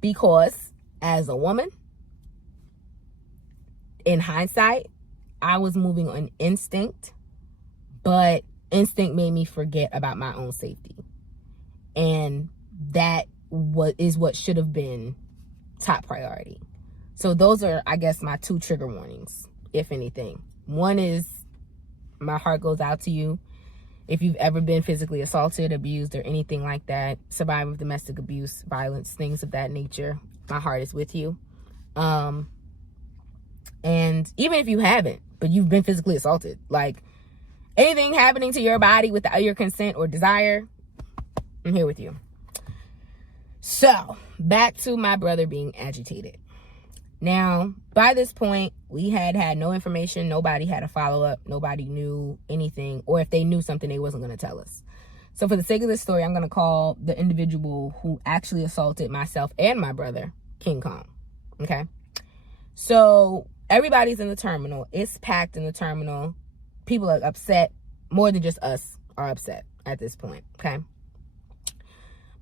because as a woman, in hindsight, I was moving on instinct, but instinct made me forget about my own safety. And that is what should have been top priority. So those are, I guess, my 2 trigger warnings, if anything. One is, my heart goes out to you. If you've ever been physically assaulted, abused, or anything like that, survivor of domestic abuse, violence, things of that nature, my heart is with you. And even if you haven't, but you've been physically assaulted, like anything happening to your body without your consent or desire, I'm here with you. So, back to my brother being agitated. Now, by this point, we had no information. Nobody had a follow-up. Nobody knew anything. Or if they knew something, they wasn't going to tell us. So, for the sake of this story, I'm going to call the individual who actually assaulted myself and my brother King Kong. Okay? So, everybody's in the terminal. It's packed in the terminal. People are upset. More than just us are upset at this point. Okay?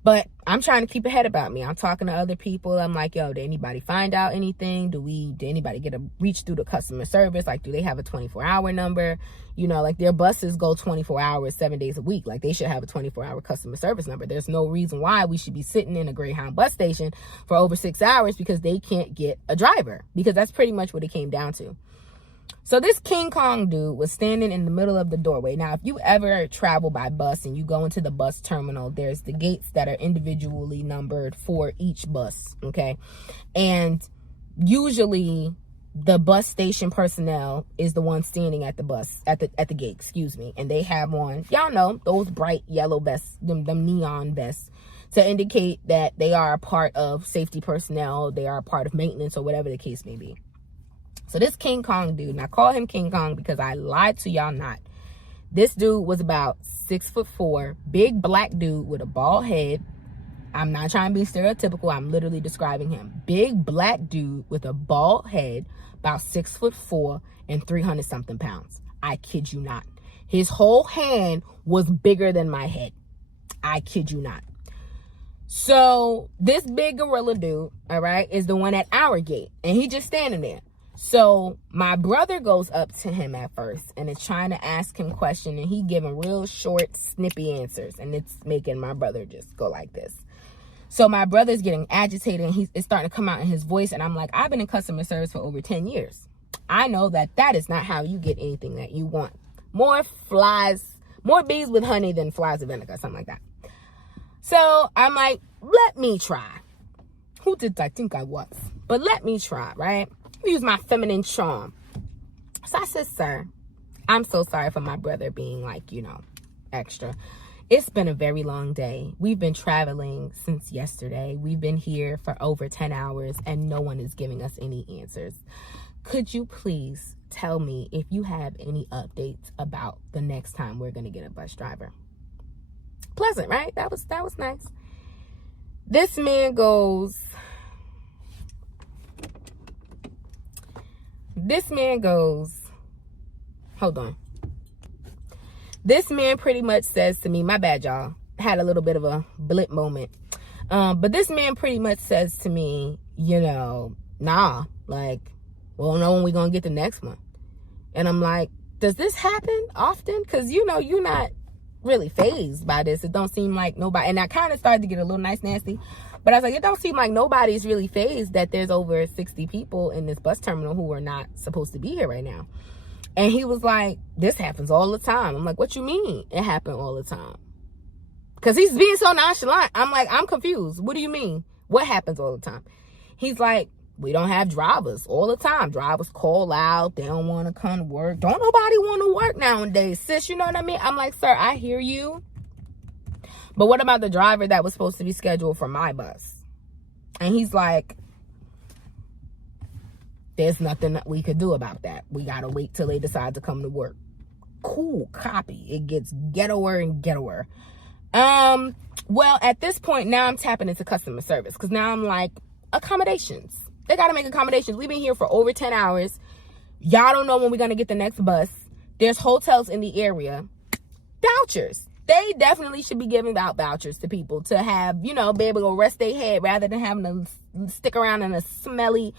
But I'm trying to keep a head about me. I'm talking to other people. I'm like, yo, did anybody find out anything? Did anybody get a reach through the customer service? Like, do they have a 24-hour number? You know, like their buses go 24 hours, 7 days a week. Like they should have a 24-hour customer service number. There's no reason why we should be sitting in a Greyhound bus station for over 6 hours because they can't get a driver. Because that's pretty much what it came down to. So this King Kong dude was standing in the middle of the doorway. Now, if you ever travel by bus and you go into the bus terminal, there's the gates that are individually numbered for each bus, okay? And usually the bus station personnel is the one standing at the bus, at the gate, excuse me. And they have on, y'all know, those bright yellow vests, them neon vests, to indicate that they are a part of safety personnel, they are a part of maintenance, or whatever the case may be. So this King Kong dude, and I call him King Kong because I lied to y'all not. This dude was about 6'4", big black dude with a bald head. I'm not trying to be stereotypical. I'm literally describing him. Big black dude with a bald head, about 6'4" and 300 something pounds. I kid you not. His whole hand was bigger than my head. I kid you not. So this big gorilla dude, all right, is the one at our gate, and he just standing there. So my brother goes up to him at first and is trying to ask him questions, and he giving real short, snippy answers, and it's making my brother just go like this. So my brother's getting agitated, and it's starting to come out in his voice, and I'm like, I've been in customer service for over 10 years. I know that is not how you get anything that you want. More bees with honey than flies with vinegar, something like that. So I'm like, let me try. Who did I think I was? But let me try, right? Use my feminine charm. So I said, sir, I'm so sorry for my brother being like, you know, extra. It's been a very long day. We've been traveling since yesterday. We've been here for over 10 hours and no one is giving us any answers. Could you please tell me if you have any updates about the next time we're going to get a bus driver? Pleasant, right? That was nice. This man goes, hold on. This man pretty much says to me, my bad, y'all. Had a little bit of a blip moment. But this man pretty much says to me, you know, nah, like, we'll know when we're going to get the next one. And I'm like, does this happen often? Because, you know, you're not really fazed by this. It don't seem like nobody, and I kind of started to get a little nasty. But I was like, it don't seem like nobody's really fazed that there's over 60 people in this bus terminal who are not supposed to be here right now. And he was like, this happens all the time. I'm like, what you mean it happened all the time? Because he's being so nonchalant. I'm like, I'm confused. What do you mean? What happens all the time? He's like, we don't have drivers all the time. Drivers call out. They don't want to come to work. Don't nobody want to work nowadays, sis. You know what I mean? I'm like, sir, I hear you. But what about the driver that was supposed to be scheduled for my bus? And he's like, there's nothing that we could do about that. We got to wait till they decide to come to work. Cool, copy. It gets ghettoer and ghettoer. Well, at this point, now I'm tapping into customer service. Because now I'm like, accommodations. They got to make accommodations. We've been here for over 10 hours. Y'all don't know when we're going to get the next bus. There's hotels in the area. Vouchers. They definitely should be giving out vouchers to people to have, you know, be able to go rest their head rather than having to stick around in a smelly,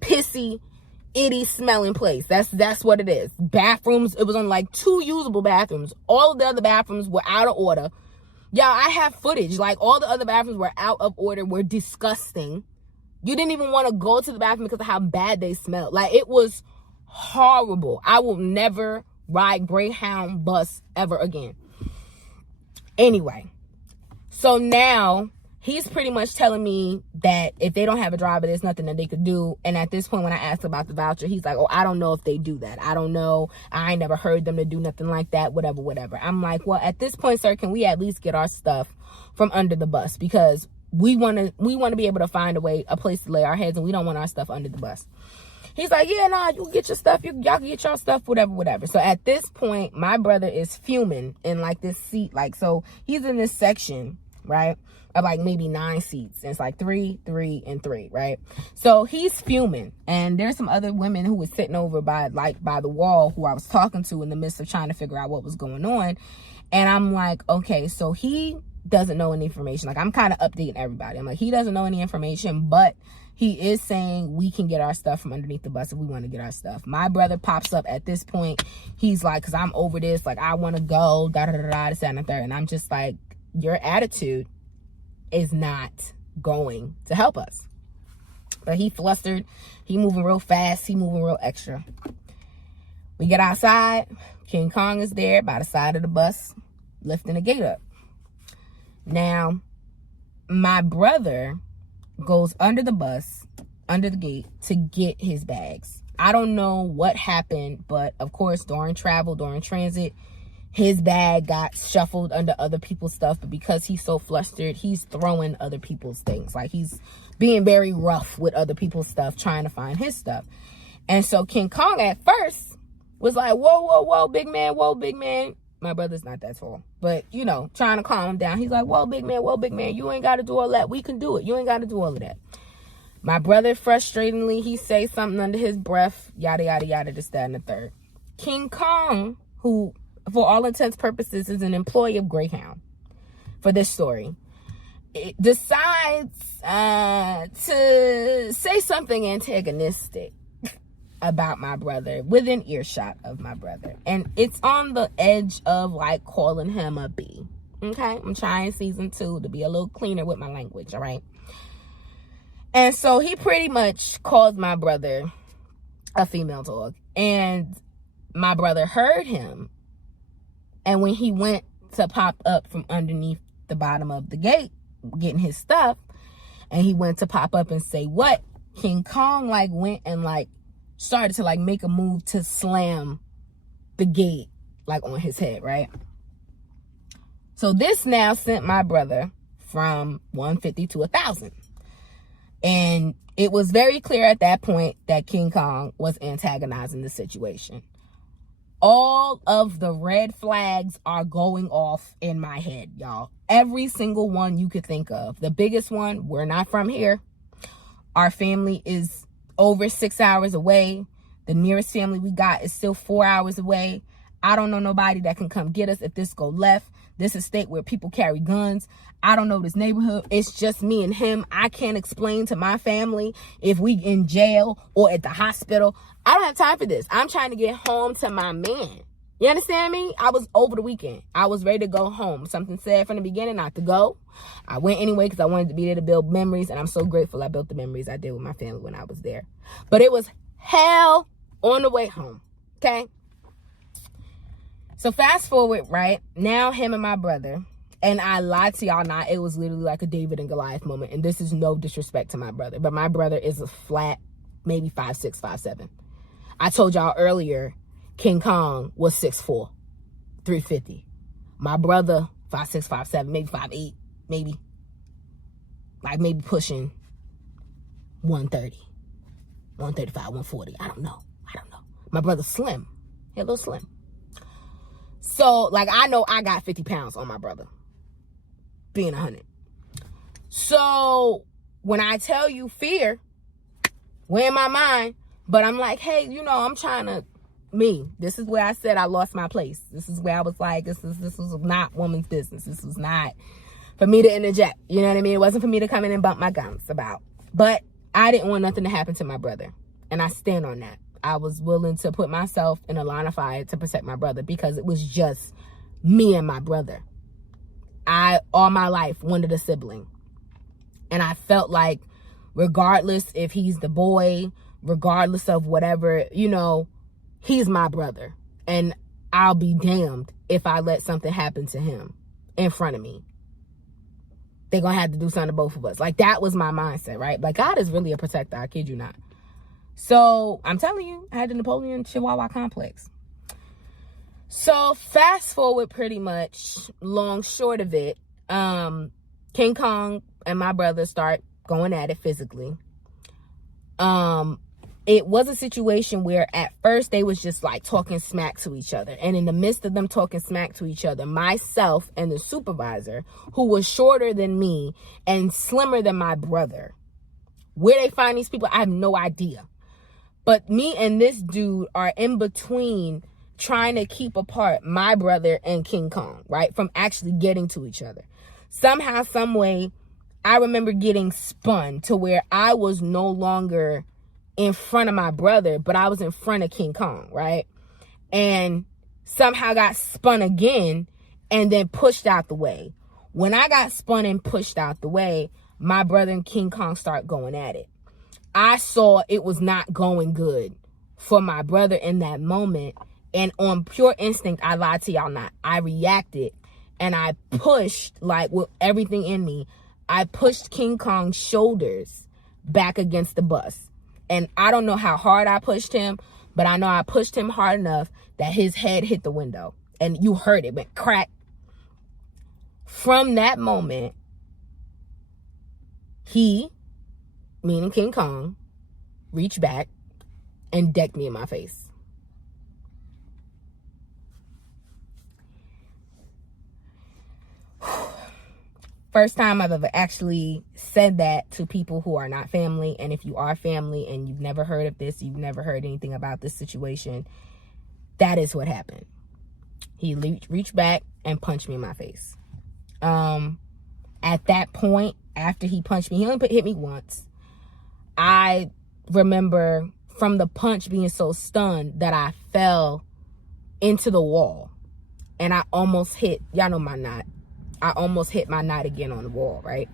pissy, itty smelling place. That's what it is. Bathrooms, it was on like 2 usable bathrooms. All of the other bathrooms were out of order. Y'all, I have footage. Like, all the other bathrooms were out of order, were disgusting. You didn't even want to go to the bathroom because of how bad they smelled. Like, it was horrible. I will never ride Greyhound bus ever again. Anyway, so now he's pretty much telling me that if they don't have a driver, there's nothing that they could do. And at this point, when I asked about the voucher, he's like, oh, I don't know if they do that. I don't know. I ain't never heard them to do nothing like that, whatever. I'm like, well, at this point, sir, can we at least get our stuff from under the bus? Because we want to be able to find a place to lay our heads, and we don't want our stuff under the bus. He's like, yeah, nah, you get your stuff. Y'all can get your stuff, whatever. So at this point, my brother is fuming in like this seat. Like, so he's in this section, right, of like maybe 9 seats. And it's like 3, 3, and 3, right? So he's fuming. And there's some other women who was sitting over by the wall who I was talking to in the midst of trying to figure out what was going on. And I'm like, okay, so he doesn't know any information. Like, I'm kind of updating everybody. I'm like, he doesn't know any information, but he is saying we can get our stuff from underneath the bus if we want to get our stuff. My brother pops up at this point. He's like, because I'm over this. Like, I want to go, this, that, and the third. And I'm just like, your attitude is not going to help us. But he flustered. He moving real fast. He moving real extra. We get outside. King Kong is there by the side of the bus, lifting the gate up. Now, my brother goes under the bus, under the gate, to get his bags. I don't know what happened, but of course, during transit, his bag got shuffled under other people's stuff. But because he's so flustered, he's throwing other people's things. Like, he's being very rough with other people's stuff, trying to find his stuff. And so King Kong at first was like, whoa, big man. My brother's not that tall, but, you know, trying to calm him down. He's like, whoa, big man, you ain't got to do all that. We can do it. You ain't got to do all of that. My brother, frustratingly, he say something under his breath, yada, yada, yada, this, that, and the third. King Kong, who, for all intents purposes, is an employee of Greyhound for this story, it decides to say something antagonistic about my brother within earshot of my brother. And it's on the edge of like calling him a B. Okay? I'm trying season 2 to be a little cleaner with my language, all right? And so he pretty much called my brother a female dog. And my brother heard him. And when he went to pop up from underneath the bottom of the gate, getting his stuff, and he went to pop up and say what, King Kong like went and like started to like make a move to slam the gate like on his head, right? So this now sent my brother from 150 to 1,000. And it was very clear at that point that King Kong was antagonizing the situation. All of the red flags are going off in my head, y'all. Every single one you could think of. The biggest one, we're not from here. Our family is over 6 hours away. The nearest family we got is still 4 hours away. I don't know nobody that can come get us if this go left. This is a state where people carry guns. I don't know this neighborhood. It's just me and him. I can't explain to my family if we in jail or at the hospital. I don't have time for this. I'm trying to get home to my man. You understand me? I was over the weekend. I was ready to go home. Something said from the beginning not to go. I went anyway because I wanted to be there to build memories. And I'm so grateful I built the memories I did with my family when I was there. But it was hell on the way home. Okay? So fast forward, right? Now him and my brother, and I lied to y'all not, it was literally like a David and Goliath moment. And this is no disrespect to my brother, but my brother is a flat, maybe 5'6", 5'7". I told y'all earlier, King Kong was 6'4", 350. My brother, 5'6", 5'7", maybe 5'8", maybe. Like maybe pushing 130, 135, 140. I don't know. My brother's slim. He a little slim. So, like, I know I got 50 pounds on my brother, being 100. So, when I tell you fear, we're in my mind, but I'm like, hey, you know, I'm trying to, this is where I said I lost my place. This is where I was like, this was not woman's business. This was not for me to interject. You know what I mean? It wasn't for me to come in and bump my gums about. But I didn't want nothing to happen to my brother. And I stand on that. I was willing to put myself in a line of fire to protect my brother because it was just me and my brother. I, all my life, wanted a sibling. And I felt like regardless if he's the boy, regardless of whatever, you know, he's my brother. And I'll be damned if I let something happen to him in front of me. they're going to have to do something to both of us. Like, that was my mindset, right? Like, God is really a protector. I kid you not. So, I'm telling you, I had the Napoleon Chihuahua complex. So, fast forward pretty much, long short of it, King Kong and my brother start going at it physically. It was a situation where at first they was just like talking smack to each other. And in the midst of them talking smack to each other, myself and the supervisor, who was shorter than me and slimmer than my brother, where they find these people, I have no idea. But me and this dude are in between trying to keep apart my brother and King Kong, right? From actually getting to each other. Somehow, some way, I remember getting spun to where I was no longer in front of my brother, but I was in front of King Kong, right? And somehow got spun again and then pushed out the way. When I got spun and pushed out the way, my brother and King Kong start going at it. I saw it was not going good for my brother in that moment. And on pure instinct, I lied to y'all not. I reacted and I pushed, like with everything in me, I pushed King Kong's shoulders back against the bus. And I don't know how hard I pushed him, but I know I pushed him hard enough that his head hit the window. And you heard it, went crack. From that moment, he, meaning King Kong, reached back and decked me in my face. First time I've ever actually said that to people who are not family. And if you are family and you've never heard of this, you've never heard anything about this situation, that is what happened. He reached back and punched me in my face. At that point, after he punched me, he only hit me once. I remember from the punch being so stunned that I fell into the wall. And I almost hit, y'all know my knot. I almost hit my knot again on the wall, right?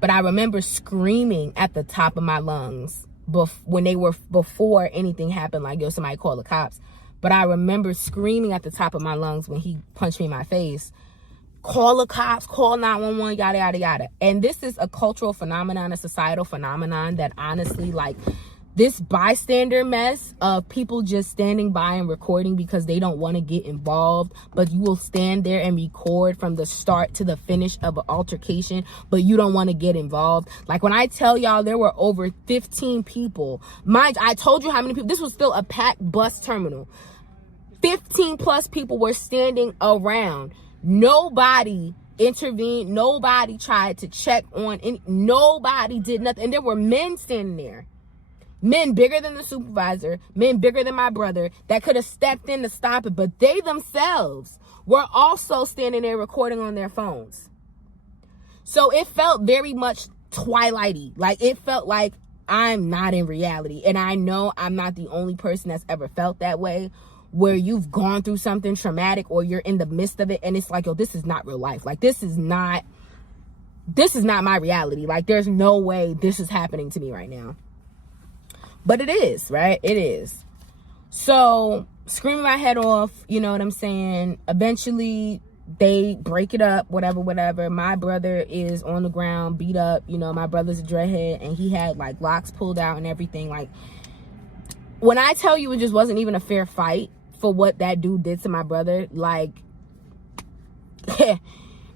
But I remember screaming at the top of my lungs before anything happened, like, yo, somebody call the cops. But I remember screaming at the top of my lungs when he punched me in my face, call the cops, call 911, yada, yada, yada. And this is a cultural phenomenon, a societal phenomenon that honestly, like, this bystander mess of people just standing by and recording because they don't want to get involved, but you will stand there and record from the start to the finish of an altercation, but you don't want to get involved. Like, when I tell y'all there were over 15 people, I told you how many people, this was still a packed bus terminal. 15 plus people were standing around. Nobody intervened. Nobody tried to check on any, nobody did nothing. And there were men standing there. Men bigger than the supervisor, men bigger than my brother that could have stepped in to stop it. But they themselves were also standing there recording on their phones. So it felt very much Twilighty. Like, it felt like I'm not in reality. And I know I'm not the only person that's ever felt that way, where you've gone through something traumatic or you're in the midst of it and it's like, yo, this is not real life. Like, this is not my reality. Like, there's no way this is happening to me right now. But it is, right? It is. So, screaming my head off, you know what I'm saying? Eventually, they break it up, whatever. My brother is on the ground, beat up. You know, my brother's a dreadhead, and he had, like, locks pulled out and everything. Like, when I tell you it just wasn't even a fair fight for what that dude did to my brother, like,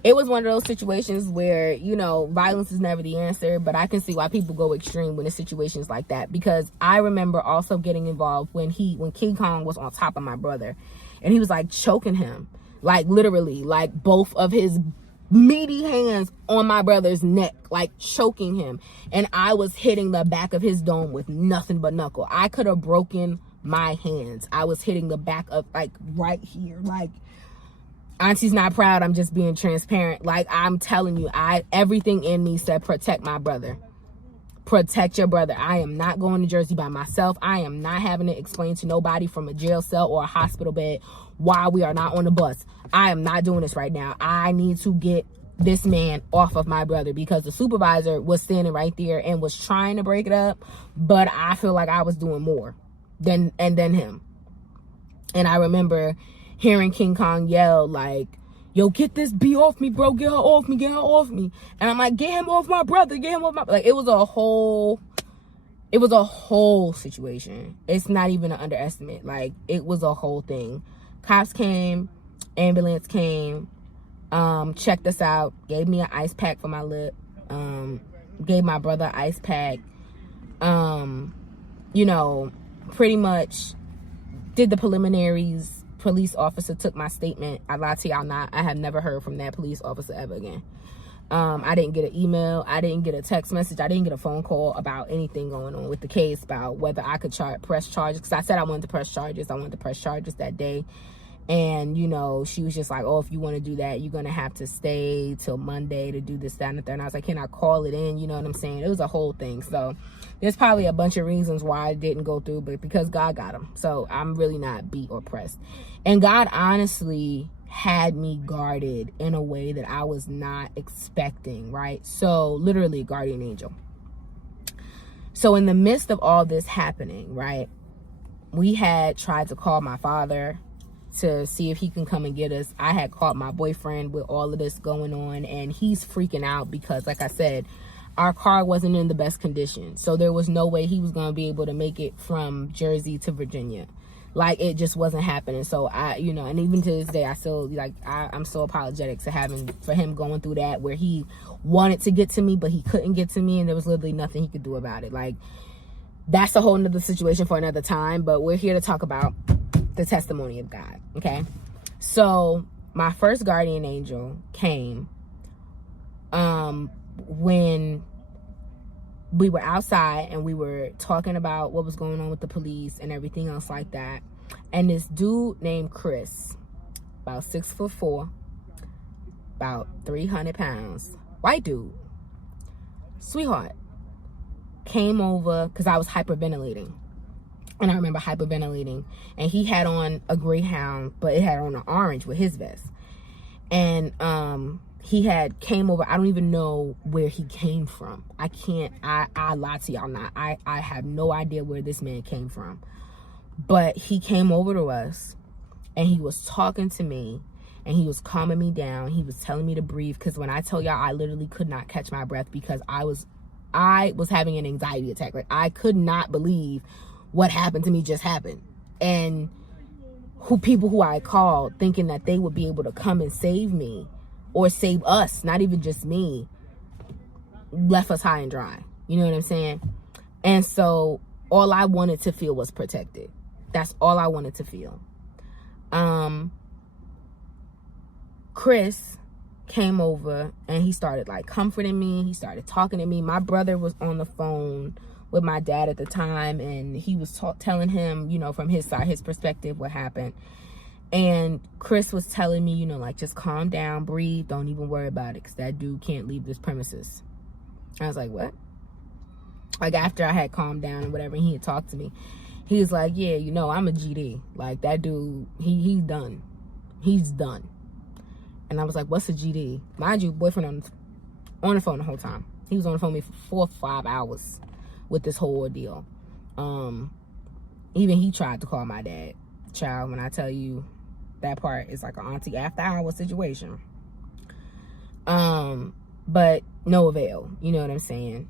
it was one of those situations where, you know, violence is never the answer, but I can see why people go extreme when it's situations like that. Because I remember also getting involved when King Kong was on top of my brother and he was like choking him, like literally, like both of his meaty hands on my brother's neck, like choking him. And I was hitting the back of his dome with nothing but knuckle. I could have broken my hands. I was hitting the back of, like, right here, like, Auntie's not proud. I'm just being transparent. Like, I'm telling you, everything in me said, protect my brother. Protect your brother. I am not going to Jersey by myself. I am not having to explain to nobody from a jail cell or a hospital bed why we are not on the bus. I am not doing this right now. I need to get this man off of my brother, because the supervisor was standing right there and was trying to break it up, but I feel like I was doing more than him. And I remember hearing King Kong yell, like, yo, get this B off me, bro. Get her off me. Get her off me. And I'm like, get him off my brother. Get him off my... Like, it was a whole situation. It's not even an underestimate. Like, it was a whole thing. Cops came, ambulance came, checked us out, gave me an ice pack for my lip, gave my brother an ice pack, you know, pretty much did the preliminaries. Police officer took my statement. I lied to y'all not. I have never heard from that police officer ever again. I didn't get an email. I didn't get a text message. I didn't get a phone call about anything going on with the case, about whether I could press charges. Because I said I wanted to press charges. I wanted to press charges that day. And, you know, she was just like, oh, if you want to do that, you're going to have to stay till Monday to do this, that, and the third. And I was like, can I call it in? You know what I'm saying? It was a whole thing. So there's probably a bunch of reasons why it didn't go through, but because God got them. So I'm really not beat or pressed. And God honestly had me guarded in a way that I was not expecting, right? So literally a guardian angel. So in the midst of all this happening, right, we had tried to call my father to see if he can come and get us. I had called my boyfriend with all of this going on, and he's freaking out because, like I said, our car wasn't in the best condition. So there was no way he was going to be able to make it from Jersey to Virginia. Like, it just wasn't happening. So I, you know, and even to this day, I still, like, I'm so apologetic for him going through that, where he wanted to get to me, but he couldn't get to me, and there was literally nothing he could do about it. Like, that's a whole nother situation for another time, but we're here to talk about the testimony of God, okay? So my first guardian angel came when we were outside and we were talking about what was going on with the police and everything else like that. And this dude named Chris, about 6'4", about 300 pounds, white dude, sweetheart, came over because I was hyperventilating. And I remember hyperventilating, and he had on a Greyhound, but it had on an orange with his vest. And he had came over. I don't even know where he came from. I lie to y'all not. I have no idea where this man came from. But he came over to us, and he was talking to me, and he was calming me down. He was telling me to breathe, because when I tell y'all, I literally could not catch my breath because I was having an anxiety attack. Like, I could not believe what happened to me just happened. And people who I called thinking that they would be able to come and save me or save us, not even just me, left us high and dry. You know what I'm saying? And so all I wanted to feel was protected. That's all I wanted to feel. Chris came over and he started like comforting me. He started talking to me. My brother was on the phone with my dad at the time, and he was telling him, you know, from his side, his perspective, what happened. And Chris was telling me, you know, like, just calm down, breathe, don't even worry about it, because that dude can't leave this premises. I was like, what? Like, after I had calmed down and whatever, and he had talked to me, he was like, yeah, you know, I'm a GD. Like, that dude, he's done. He's done. And I was like, what's a GD? Mind you, boyfriend on the phone the whole time. He was on the phone with me for 4 or 5 hours with this whole ordeal. Even he tried to call my dad. Child, when I tell you, that part is like an auntie after hour situation. But no avail. You know what I'm saying?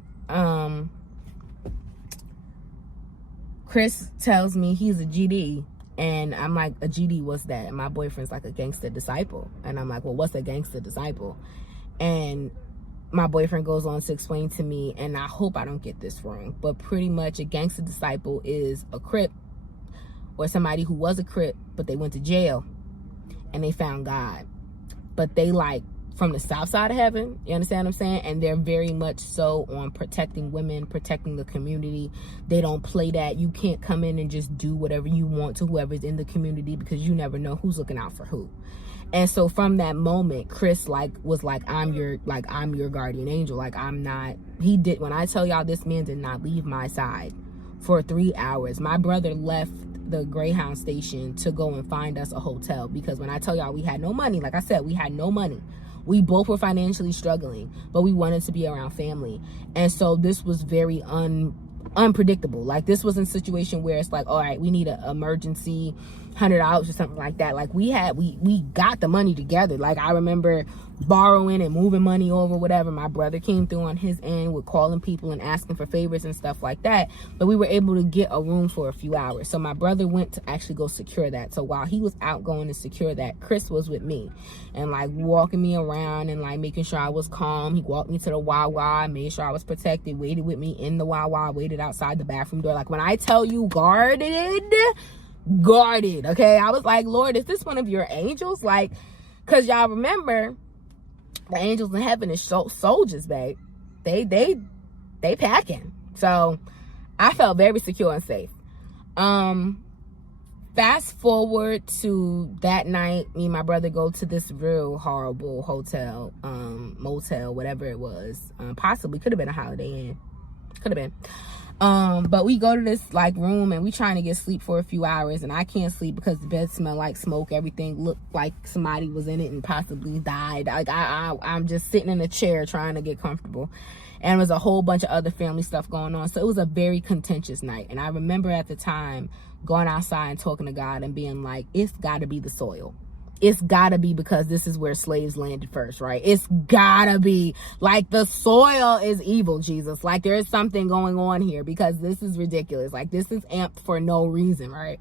Chris tells me he's a GD. And I'm like, a GD, what's that? And my boyfriend's like, a gangster disciple. And I'm like, well, what's a gangster disciple? And my boyfriend goes on to explain to me, and I hope I don't get this wrong, but pretty much a gangster disciple is a Crip, or somebody who was a Crip, but they went to jail and they found God. But they like from the south side of heaven, you understand what I'm saying? And they're very much so on protecting women, protecting the community. They don't play that. You can't come in and just do whatever you want to whoever's in the community, because you never know who's looking out for who. And so from that moment, Chris was like, I'm your guardian angel. Like, I'm not, when I tell y'all, this man did not leave my side for 3 hours. My brother left the Greyhound station to go and find us a hotel, because when I tell y'all we had no money, like I said, we had no money. We both were financially struggling, but we wanted to be around family. And so this was very unpredictable. Like, this wasn't a situation where it's like, all right, we need an emergency $100 or something like that. Like, we got the money together. Like, I remember borrowing and moving money over, whatever. My brother came through on his end with calling people and asking for favors and stuff like that. But we were able to get a room for a few hours. So my brother went to actually go secure that. So while he was out going to secure that, Chris was with me and like walking me around and like making sure I was calm. He walked me to the Wawa, made sure I was protected, waited with me in the Wawa, waited outside the bathroom door. Like, when I tell you guarded, okay? I was like, Lord, is this one of your angels? Like, because y'all remember, the angels in heaven is soldiers, babe. They packing. So I felt very secure and safe. Fast forward to that night, me and my brother go to this real horrible hotel, motel, whatever it was. Possibly could have been a Holiday Inn. Could have been. But we go to this like room and we trying to get sleep for a few hours, and I can't sleep because the bed smelled like smoke. Everything looked like somebody was in it and possibly died. Like, I'm just sitting in a chair trying to get comfortable, and there was a whole bunch of other family stuff going on. So it was a very contentious night. And I remember at the time going outside and talking to God and being like, it's got to be the soil. It's gotta be, because this is where slaves landed first, right? It's gotta be. Like, the soil is evil, Jesus. Like, there is something going on here, because this is ridiculous. Like, this is amped for no reason, right?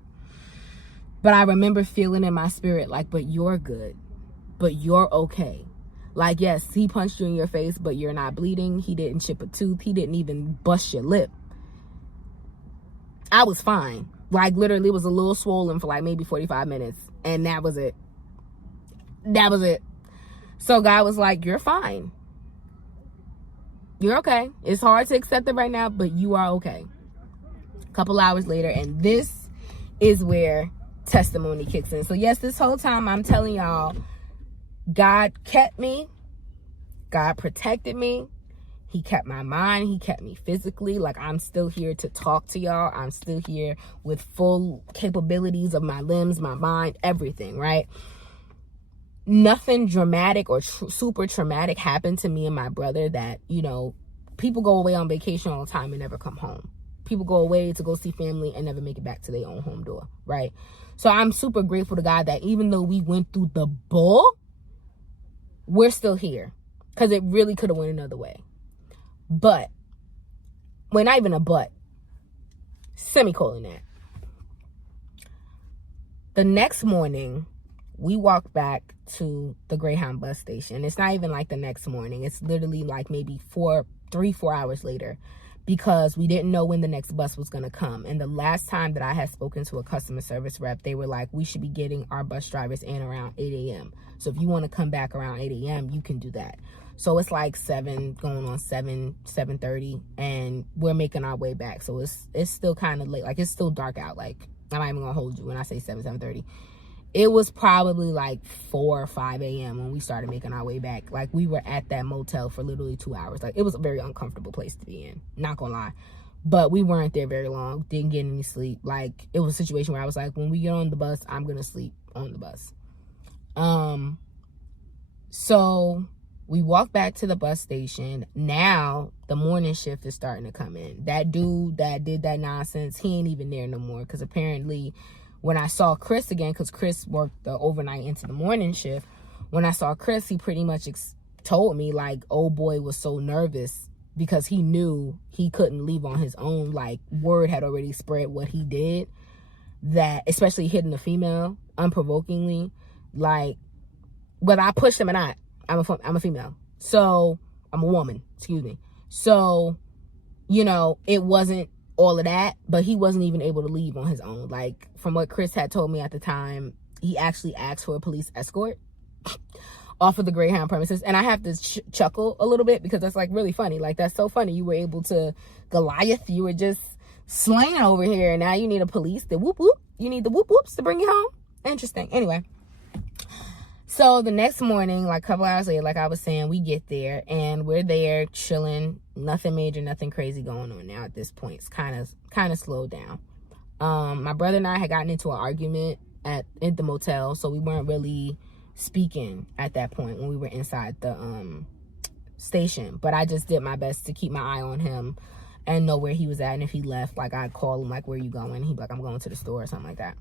But I remember feeling in my spirit, like, but you're good. But you're okay. Like, yes, he punched you in your face, but you're not bleeding. He didn't chip a tooth. He didn't even bust your lip. I was fine. Like, literally, it was a little swollen for like maybe 45 minutes. And that was it. That was it. So God was like, you're fine. You're okay. It's hard to accept it right now, but you are okay. A couple hours later, and this is where testimony kicks in. So yes, this whole time I'm telling y'all, God kept me. God protected me. He kept my mind. He kept me physically. Like, I'm still here to talk to y'all. I'm still here with full capabilities of my limbs, my mind, everything, right? Nothing dramatic or super traumatic happened to me and my brother that, you know, people go away on vacation all the time and never come home. People go away to go see family and never make it back to their own home door, right? So I'm super grateful to God that even though we went through the bull, we're still here, because it really could have went another way. But, well, not even a but, semicolon that. The next morning, we walked back to the Greyhound bus station. It's not even like the next morning. It's literally like maybe 4 hours later, because we didn't know when the next bus was going to come. And the last time that I had spoken to a customer service rep, they were like, we should be getting our bus drivers in around 8 a.m. So if you want to come back around 8 a.m., you can do that. So it's like 7 going on 7:30, and we're making our way back. So it's still kind of late. Like, it's still dark out. Like, I'm not even going to hold you when I say 7:30. It was probably like 4 or 5 a.m. when we started making our way back. Like, we were at that motel for literally 2 hours. Like, it was a very uncomfortable place to be in. Not gonna lie. But we weren't there very long. Didn't get any sleep. Like, it was a situation where I was like, when we get on the bus, I'm gonna sleep on the bus. So we walked back to the bus station. Now the morning shift is starting to come in. That dude that did that nonsense, he ain't even there no more, because apparently when I saw Chris again, because Chris worked the overnight into the morning shift, when I saw Chris, he pretty much told me, like, old boy was so nervous because he knew he couldn't leave on his own. Like, word had already spread what he did, that, especially hitting a female unprovokingly, like, whether I pushed him or not, I'm a female. So, I'm a woman, excuse me. So, you know, it wasn't all of that, but he wasn't even able to leave on his own. Like, from what Chris had told me at the time, he actually asked for a police escort off of the Greyhound premises. And I have to chuckle a little bit, because that's like really funny. Like, that's so funny. You were able to Goliath, you were just slaying over here, and now you need a police, the whoop whoop, you need the whoop whoops to bring you home. Interesting. Anyway, so the next morning, like a couple hours later, like I was saying, we get there and we're there chilling. Nothing major, nothing crazy going on now at this point. It's kind of slowed down. My brother and I had gotten into an argument at the motel, so we weren't really speaking at that point when we were inside the station. But I just did my best to keep my eye on him and know where he was at. And if he left, like, I'd call him, like, where you going? He'd be like, I'm going to the store or something like that.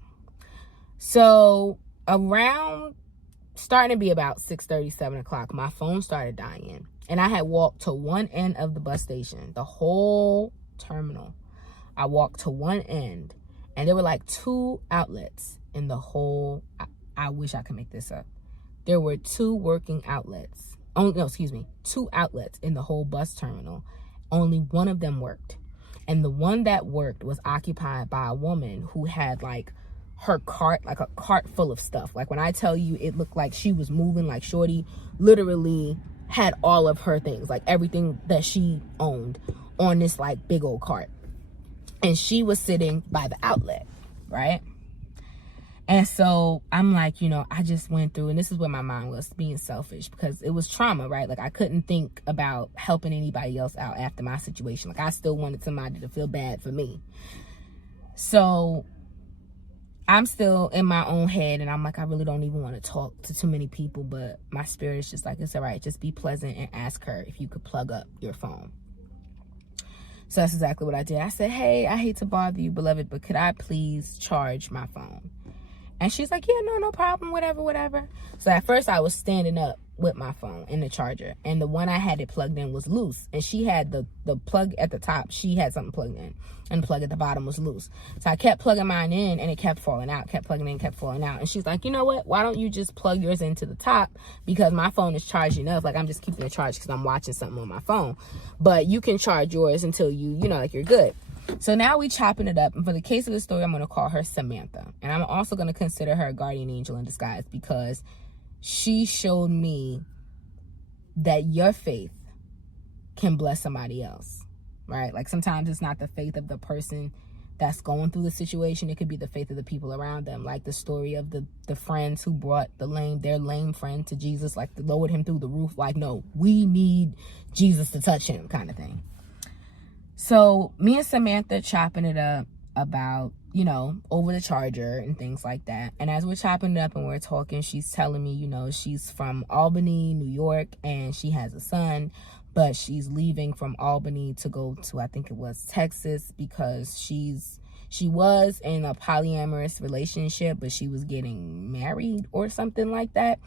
So around, starting to be about 6:30, 7 o'clock, my phone started dying. And I had walked to one end of the bus station, the whole terminal. I walked to one end, and there were like 2 outlets in the whole, I wish I could make this up. There were 2 working outlets. Oh, no, excuse me. 2 outlets in the whole bus terminal. Only one of them worked. And the one that worked was occupied by a woman who had like her cart, like a cart full of stuff. Like when I tell you, it looked like she was moving, like shorty literally had all of her things, like everything that she owned on this like big old cart. And she was sitting by the outlet, right? And so I'm like, you know, I just went through, and this is where my mind was being selfish, because it was trauma, right? Like I couldn't think about helping anybody else out after my situation. Like I still wanted somebody to feel bad for me. So I'm still in my own head, and I'm like, I really don't even want to talk to too many people, but my spirit is just like, it's all right. Just be pleasant and ask her if you could plug up your phone. So that's exactly what I did. I said, hey, I hate to bother you, beloved, but could I please charge my phone? And she's like, yeah, no problem, whatever. So at first I was standing up with my phone in the charger, and the one I had it plugged in was loose, and she had the plug at the top, she had something plugged in, and the plug at the bottom was loose. So I kept plugging mine in, and it kept falling out, kept plugging in, kept falling out. And she's like, you know what, why don't you just plug yours into the top, because my phone is charged enough. Like I'm just keeping it charged because I'm watching something on my phone, but you can charge yours until you know, like you're good. So now we chopping it up, and for the case of the story, I'm going to call her Samantha, and I'm also going to consider her a guardian angel in disguise, because she showed me that your faith can bless somebody else, right? Like sometimes it's not the faith of the person that's going through the situation. It could be the faith of the people around them. Like the story of the friends who brought their lame friend to Jesus, like lowered him through the roof. Like, no, we need Jesus to touch him, kind of thing. So me and Samantha chopping it up about, you know, over the charger and things like that. And as we're chopping it up and we're talking, she's telling me, you know, she's from Albany, New York, and she has a son, but she's leaving from Albany to go to, I think it was Texas, because she was in a polyamorous relationship, but she was getting married or something like that.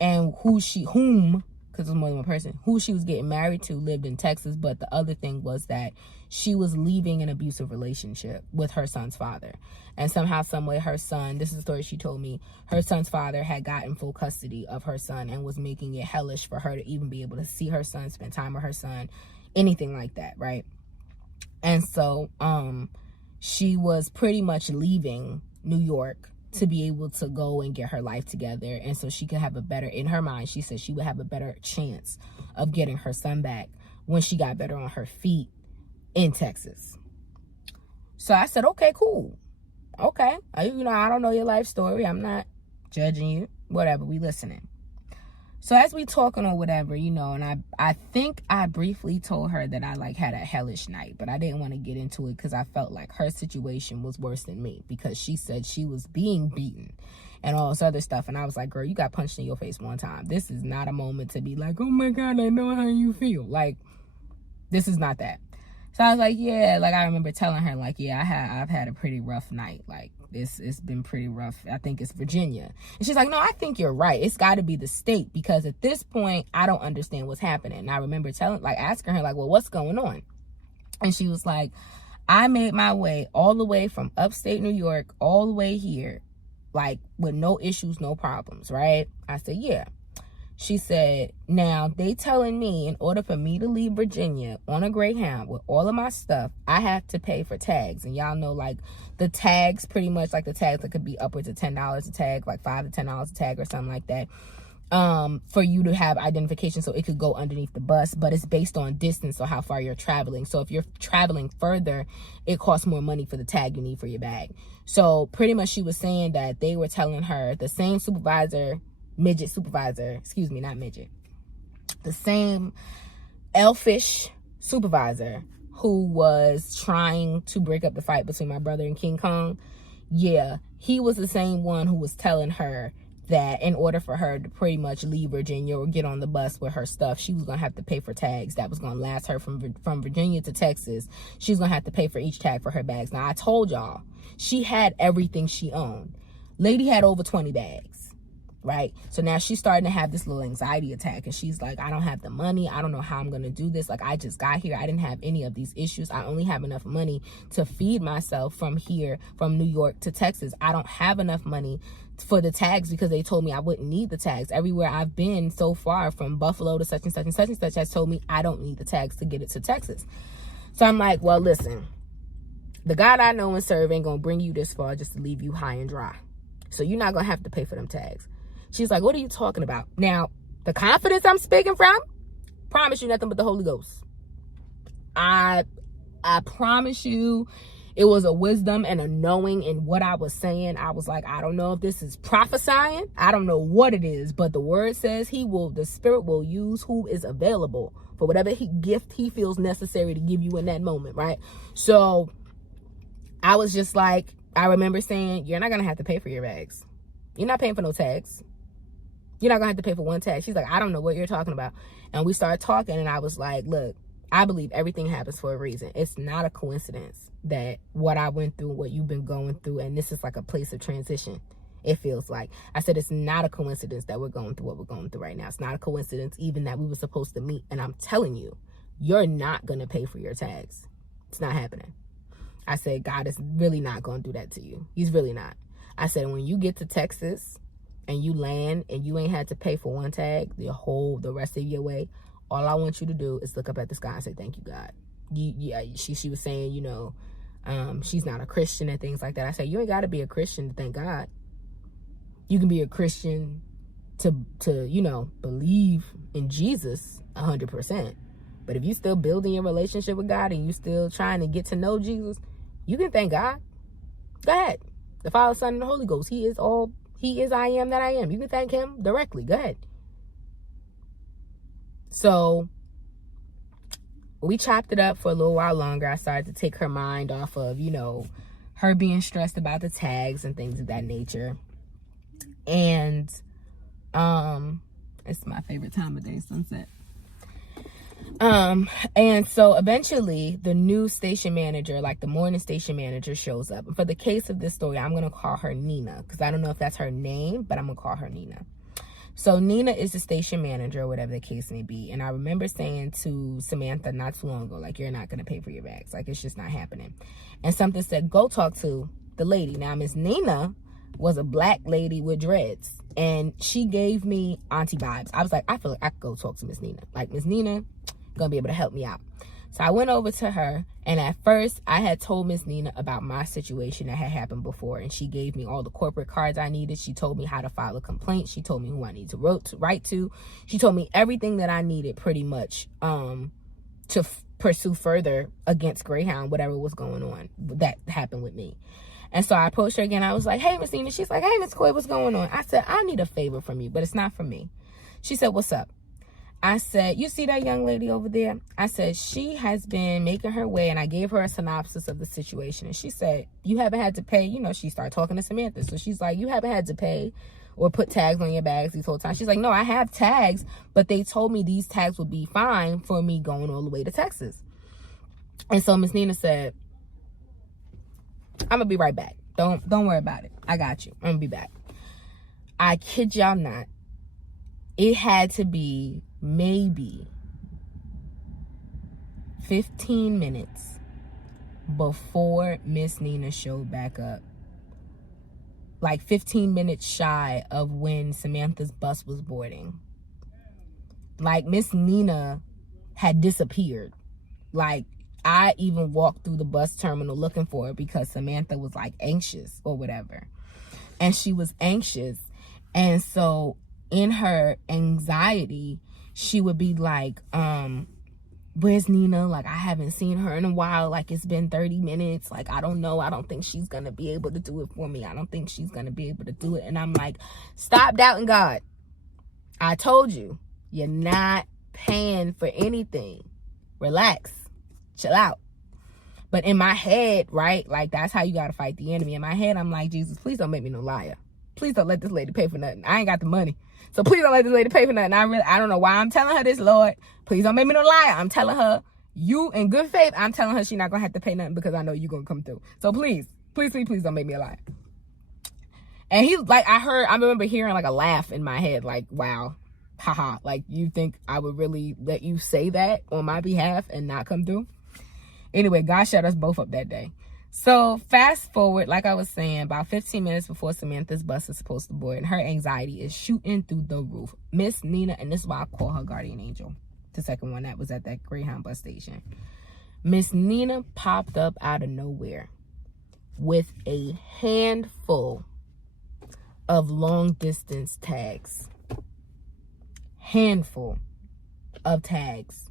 And because it was more than one person, who she was getting married to lived in Texas. But the other thing was that she was leaving an abusive relationship with her son's father. And somehow, some way, her son, this is the story she told me, her son's father had gotten full custody of her son and was making it hellish for her to even be able to see her son, spend time with her son, anything like that, right? And so she was pretty much leaving New York to be able to go and get her life together, and so she could have in her mind, she said she would have a better chance of getting her son back when she got better on her feet in Texas. So I said, okay, cool. Okay. You know, I don't know your life story. I'm not judging you. Whatever, we listening. So as we talking or whatever, you know, and I think I briefly told her that I like had a hellish night, but I didn't want to get into it because I felt like her situation was worse than me, because she said she was being beaten and all this other stuff. And I was like, girl, you got punched in your face one time. This is not a moment to be like, oh my God, I know how you feel. Like, this is not that. So I was like, yeah, like I remember telling her, like, yeah, I've had a pretty rough night. Like, it's been pretty rough. I think it's Virginia. And she's like, no, I think you're right. It's got to be the state, because at this point, I don't understand what's happening. And I remember asking her, like, well, what's going on? And she was like, I made my way all the way from upstate New York all the way here, like, with no issues, no problems, right? I said, yeah. She said, now they telling me in order for me to leave Virginia on a Greyhound with all of my stuff, I have to pay for tags. And y'all know, like, the tags, pretty much like the tags that could be upwards of $10 a tag, like $5 to $10 a tag or something like that, for you to have identification so it could go underneath the bus. But it's based on distance, or how far you're traveling. So if you're traveling further, it costs more money for the tag you need for your bag. So pretty much she was saying that they were telling her, the same midget supervisor, the same elfish supervisor who was trying to break up the fight between my brother and King Kong, yeah, he was the same one who was telling her that in order for her to pretty much leave Virginia or get on the bus with her stuff, she was going to have to pay for tags that was going to last her from Virginia to Texas. She's going to have to pay for each tag for her bags. Now, I told y'all, she had everything she owned. Lady had over 20 bags, right? So now she's starting to have this little anxiety attack, and she's like, I don't have the money. I don't know how I'm going to do this. Like, I just got here. I didn't have any of these issues. I only have enough money to feed myself from here, from New York to Texas. I don't have enough money for the tags because they told me I wouldn't need the tags. Everywhere I've been so far, from Buffalo to such and such and such and such, has told me I don't need the tags to get it to Texas. So I'm like, well, listen, the God I know and serve ain't gonna bring you this far just to leave you high and dry. So you're not gonna have to pay for them tags. She's like, what are you talking about? Now, the confidence I'm speaking from, promise you nothing but the Holy Ghost. I promise you, it was a wisdom and a knowing in what I was saying. I was like, I don't know if this is prophesying. I don't know what it is, but the word says the Spirit will use who is available for whatever gift he feels necessary to give you in that moment, right? So I was just like, I remember saying, you're not going to have to pay for your bags. You're not paying for no tags. You're not going to have to pay for one tag. She's like, I don't know what you're talking about. And we started talking, and I was like, look, I believe everything happens for a reason. It's not a coincidence that what I went through, what you've been going through, and this is like a place of transition, it feels like. I said, it's not a coincidence that we're going through what we're going through right now. It's not a coincidence even that we were supposed to meet. And I'm telling you, you're not going to pay for your tags. It's not happening. I said, God is really not going to do that to you. He's really not. I said, when you get to Texas and you land and you ain't had to pay for one tag the rest of your way, all I want you to do is look up at the sky and say, thank you, God. She was saying, she's not a Christian and things like that. I said, you ain't got to be a Christian to thank God. You can be a Christian to believe in Jesus 100%. But if you still building your relationship with God and you still trying to get to know Jesus, you can thank God. Go ahead. The Father, Son, and the Holy Ghost. He is I am that I am. You can thank him directly. Go ahead. So we chopped it up for a little while longer. I started to take her mind off of, her being stressed about the tags and things of that nature. And it's my favorite time of day, sunset. And so eventually the new station manager, like the morning station manager, shows up. And for the case of this story, I'm going to call her Nina, because I don't know if that's her name, but I'm going to call her Nina. So Nina is the station manager, or whatever the case may be. And I remember saying to Samantha not too long ago, like, you're not going to pay for your bags. Like, it's just not happening. And something said, go talk to the lady. Now, Miss Nina was a black lady with dreads. And she gave me auntie vibes. I was like, I feel like I could go talk to Miss Nina. Like, Miss Nina going to be able to help me out. So I went over to her, and at first I had told Miss Nina about my situation that had happened before, and she gave me all the corporate cards I needed. She told me how to file a complaint. She told me who I need to write to. She told me everything that I needed pretty much to pursue further against Greyhound, whatever was going on that happened with me. And so I approached her again. I was like, hey, Miss Nina. She's like, hey, Miss Koi, what's going on? I said, I need a favor from you, but it's not from me. She said, what's up? I said, you see that young lady over there? I said, she has been making her way, and I gave her a synopsis of the situation. And she said, you haven't had to pay. She started talking to Samantha. So she's like, you haven't had to pay or put tags on your bags these whole time. She's like, no, I have tags, but they told me these tags would be fine for me going all the way to Texas. And so Miss Nina said, I'm going to be right back. Don't worry about it. I got you. I'm going to be back. I kid y'all not. It had to be maybe 15 minutes before Miss Nina showed back up. Like 15 minutes shy of when Samantha's bus was boarding. Like, Miss Nina had disappeared. Like, I even walked through the bus terminal looking for her because Samantha was like anxious or whatever. And she was anxious. And so in her anxiety, she would be like, where's Nina? Like, I haven't seen her in a while. Like, it's been 30 minutes. Like, I don't know. I don't think she's going to be able to do it for me. I don't think she's going to be able to do it. And I'm like, stop doubting God. I told you, you're not paying for anything. Relax. Chill out. But in my head, right? Like, that's how you got to fight the enemy. In my head, I'm like, Jesus, please don't make me no liar. please don't let this lady pay for nothing. I ain't got the money. So please don't let this lady pay for nothing. I don't know why I'm telling her this, Lord. Please don't make me no liar. I'm telling her, you in good faith, I'm telling her she's not going to have to pay nothing because I know you're going to come through. So please don't make me a liar. And he, like, I remember hearing like a laugh in my head, like, wow, haha, like, you think I would really let you say that on my behalf and not come through? Anyway, God shut us both up that day. So fast forward, like I was saying, about 15 minutes before Samantha's bus is supposed to board, and her anxiety is shooting through the roof. Miss Nina, and this is why I call her guardian angel, the second one that was at that Greyhound bus station. Miss Nina popped up out of nowhere with a handful of long distance tags. Handful of tags.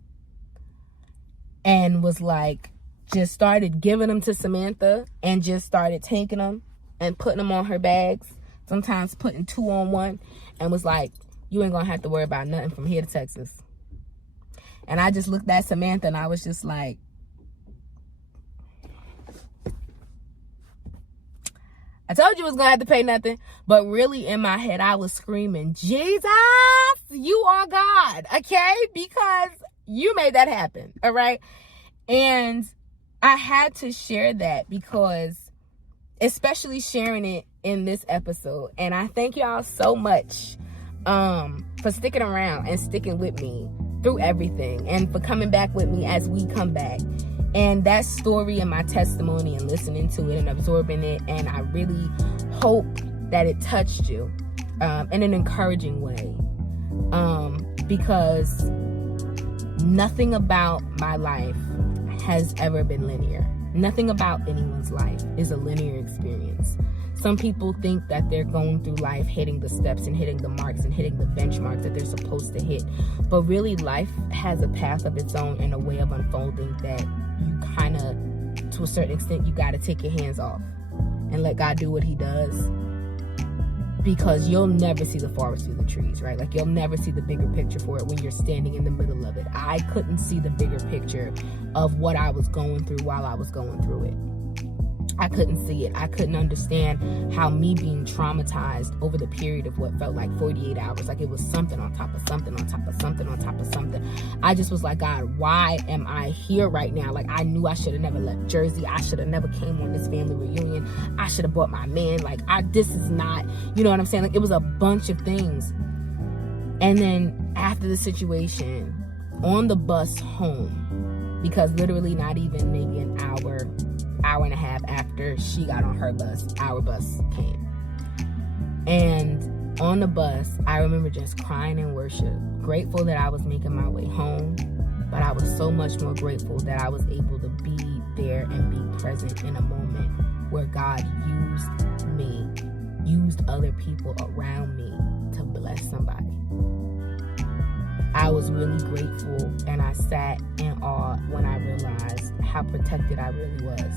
And was like, just started giving them to Samantha and just started taking them and putting them on her bags, sometimes putting 2 on one, and was like, you ain't gonna have to worry about nothing from here to Texas. And I just looked at Samantha and I was just like, I told you I was gonna have to pay nothing. But really in my head I was screaming, Jesus, you are God, okay? Because you made that happen, all right? And I had to share that because, especially sharing it in this episode. And I thank y'all so much for sticking around and sticking with me through everything, and for coming back with me as we come back. And that story and my testimony and listening to it and absorbing it. And I really hope that it touched you in an encouraging way. Because nothing about my life has ever been linear. Nothing about anyone's life is a linear experience. Some people think that they're going through life hitting the steps and hitting the marks and hitting the benchmarks that they're supposed to hit. But really, life has a path of its own and a way of unfolding that you kind of, to a certain extent, you got to take your hands off and let God do what he does. Because you'll never see the forest through the trees, right? Like, you'll never see the bigger picture for it when you're standing in the middle of it. I couldn't see the bigger picture of what I was going through while I was going through it. I couldn't see it. I couldn't understand how me being traumatized over the period of what felt like 48 hours, like it was something on top of something on top of something on top of something. I just was like, God, why am I here right now? Like, I knew I should have never left Jersey. I should have never came on this family reunion. I should have brought my man. Like, this is not, you know what I'm saying? Like, it was a bunch of things. And then after the situation, on the bus home, because literally not even maybe an hour and a half after she got on her bus, our bus came. And on the bus, I remember just crying in worship, grateful that I was making my way home, but I was so much more grateful that I was able to be there and be present in a moment where God used me, used other people around me to bless somebody. I was really grateful, and I sat in awe when I realized how protected I really was,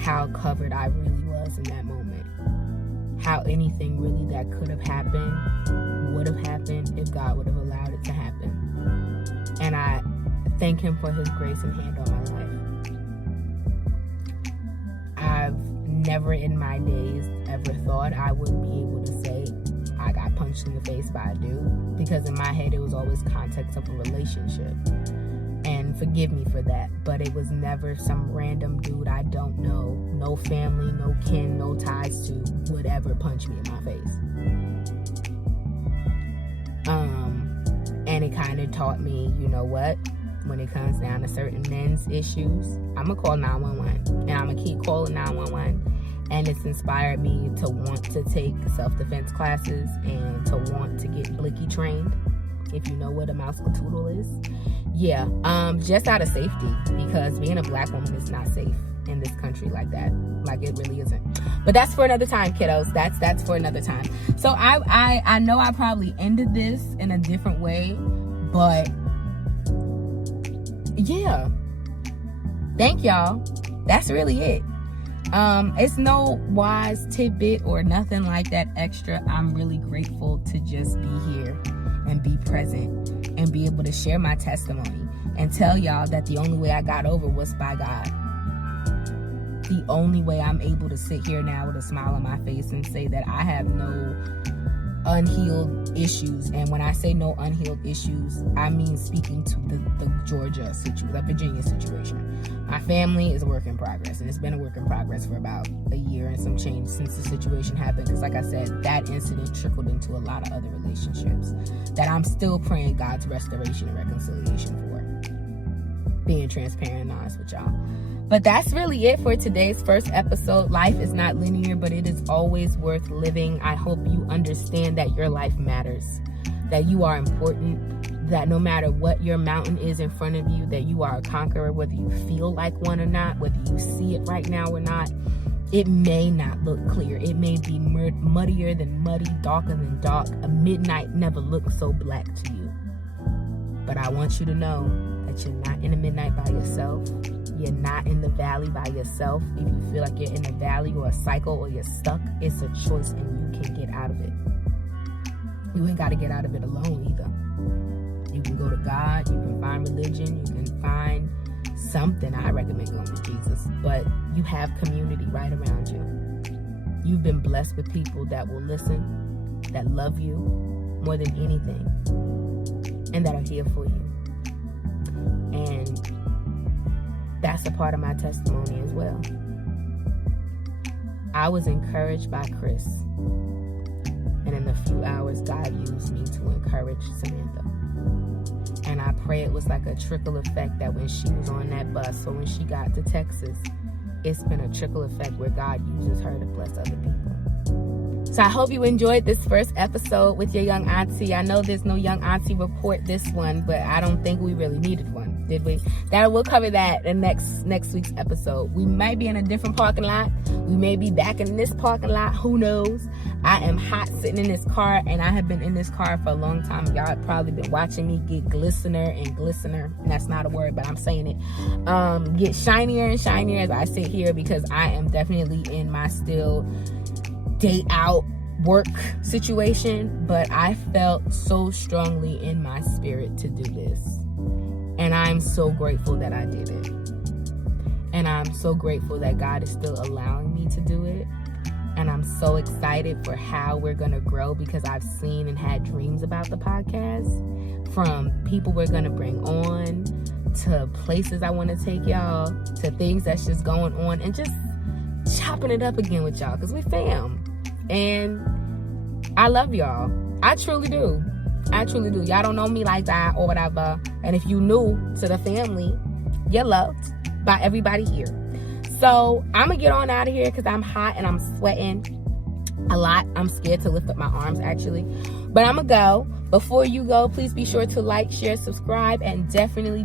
how covered I really was in that moment, how anything really that could have happened would have happened if God would have allowed it to happen. And I thank him for his grace and hand on my life. I've never in my days ever thought I would be able to say I got punched in the face by a dude, because in my head it was always context of a relationship. And forgive me for that, but it was never some random dude I don't know, no family, no kin, no ties to, would ever punch me in my face. And it kind of taught me, you know what, when it comes down to certain men's issues, I'm gonna call 911, and I'm gonna keep calling 911. And it's inspired me to want to take self-defense classes and to want to get blicky trained, if you know what a mouse catoodle is. Yeah, just out of safety, because being a black woman is not safe in this country like that. Like, it really isn't. But that's for another time, kiddos. That's for another time. So I know I probably ended this in a different way, but yeah. Thank y'all. That's really it. It's no wise tidbit or nothing like that extra. I'm really grateful to just be here and be present and be able to share my testimony and tell y'all that the only way I got over was by God. the only way I'm able to sit here now with a smile on my face and say that I have no unhealed issues. And when I say no unhealed issues, I mean speaking to the Georgia situation, the Virginia situation. My family is a work in progress, and it's been a work in progress for about a year and some change since the situation happened. Because like I said, that incident trickled into a lot of other relationships that I'm still praying God's restoration and reconciliation for. Being transparent and honest with y'all. But that's really it for today's first episode. Life is not linear, but it is always worth living. I hope you understand that your life matters, that you are important, that no matter what your mountain is in front of you, that you are a conqueror, whether you feel like one or not, whether you see it right now or not. It may not look clear. It may be muddier than muddy, darker than dark. A midnight never looked so black to you. But I want you to know that you're not in the midnight by yourself. You're not in the valley by yourself. If you feel like you're in a valley or a cycle or you're stuck, it's a choice and you can get out of it. You ain't got to get out of it alone either. You can go to God, you can find religion, you can find something. I recommend going to Jesus, but you have community right around you. You've been blessed with people that will listen, that love you more than anything, and that are here for you. And that's a part of my testimony as well. I was encouraged by Chris, and in a few hours, God used me to encourage Samantha. And I pray it was like a trickle effect, that when she was on that bus or when she got to Texas, it's been a trickle effect where God uses her to bless other people. So I hope you enjoyed this first episode with your young auntie. I know there's no young auntie report this one, but I don't think we really needed one, did we? We'll cover that in next week's episode. We might be in a different parking lot. We may be back in this parking lot. Who knows? I am hot sitting in this car, and I have been in this car for a long time. Y'all have probably been watching me get glistener and glistener. And that's not a word, but I'm saying it. Get shinier and shinier as I sit here, because I am definitely in my still date out work situation, but I felt so strongly in my spirit to do this, and I'm so grateful that I did it, and I'm so grateful that God is still allowing me to do it, and I'm so excited for how we're gonna grow, because I've seen and had dreams about the podcast, from people we're gonna bring on to places I want to take y'all, to things that's just going on, and just chopping it up again with y'all, because we fam. And I love y'all. I truly do. Y'all don't know me like that or whatever. And if you new to the family, you're loved by everybody here. So I'm going to get on out of here because I'm hot and I'm sweating a lot. I'm scared to lift up my arms, actually. But I'm going to go. Before you go, please be sure to like, share, subscribe, and definitely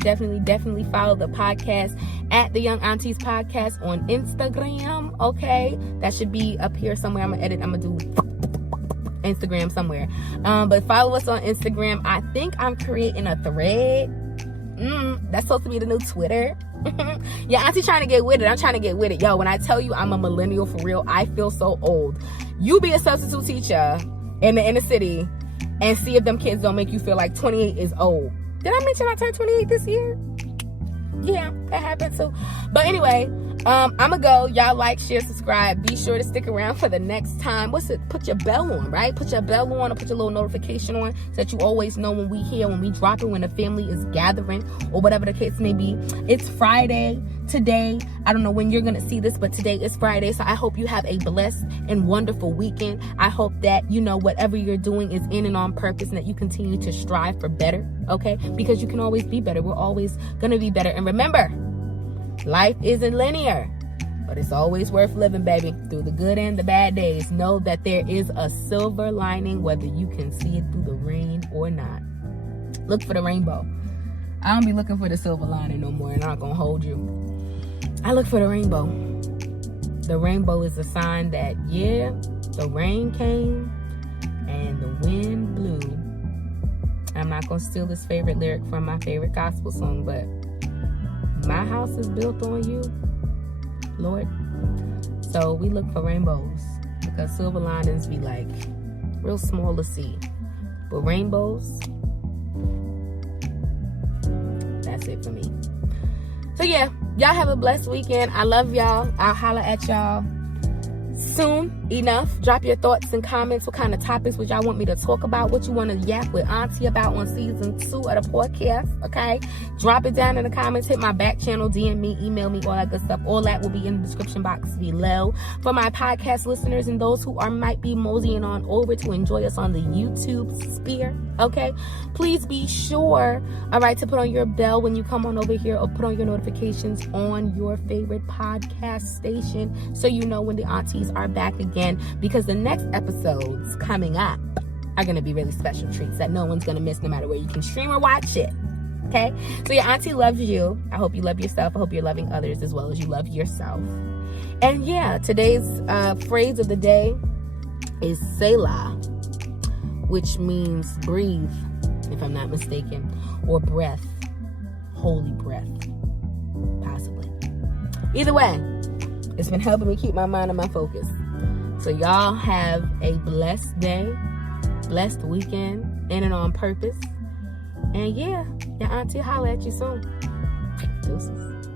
follow the podcast at the Young Auntys Podcast on Instagram, okay? That should be up here somewhere. I'm going to do Instagram somewhere. But follow us on Instagram. I think I'm creating a thread. That's supposed to be the new Twitter. Yeah, auntie trying to get with it. I'm trying to get with it. Yo, when I tell you I'm a millennial for real, I feel so old. You be a substitute teacher in the inner city and see if them kids don't make you feel like 28 is old. Did I mention I turned 28 this year? Yeah, that happened too. But anyway, I'm gonna go. Y'all like, share, subscribe. Be sure to stick around for the next time. Put your bell on, right? Put your bell on, or put your little notification on, so that you always know when we here, when we drop it, when the family is gathering, or whatever the case may be. It's Friday today. I don't know when you're gonna see this, but today is Friday. So I hope you have a blessed and wonderful weekend. I hope that, whatever you're doing is in and on purpose, and that you continue to strive for better, okay? Because you can always be better. We're always gonna be better. And remember, life isn't linear, but it's always worth living, baby. Through the good and the bad days, know that there is a silver lining, whether you can see it through the rain or not. Look for the rainbow. I don't be looking for the silver lining no more, and I'm not gonna hold you. I look for the rainbow. The rainbow is a sign that, yeah, the rain came and the wind blew. I'm not gonna steal this favorite lyric from my favorite gospel song, but my house is built on you, Lord. So we look for rainbows, because silver linings be like real small to see. But rainbows, that's it for me. So yeah, Y'all have a blessed weekend. I love y'all. I'll holler at y'all soon enough. Drop your thoughts and comments. What kind of topics would y'all want me to talk about? What you want to yap with Auntie about on season 2 of the podcast? Okay, drop it down in the comments. Hit my back channel, DM me, email me, all that good stuff. All that will be in the description box below. For my podcast listeners and those who might be moseying on over to enjoy us on the YouTube sphere, okay, please be sure, all right, to put on your bell when you come on over here, or put on your notifications on your favorite podcast station so you know when the aunties are back again, because the next episodes coming up are going to be really special treats that no one's going to miss, no matter where you can stream or watch it. Okay, so your auntie loves you. I hope you love yourself. I hope you're loving others as well as you love yourself. And yeah, today's phrase of the day is Selah, which means breathe, if I'm not mistaken, or breath, holy breath, possibly. Either way, it's been helping me keep my mind and my focus. So y'all have a blessed day, blessed weekend, in and on purpose. And yeah, your auntie holler at you soon. Deuces.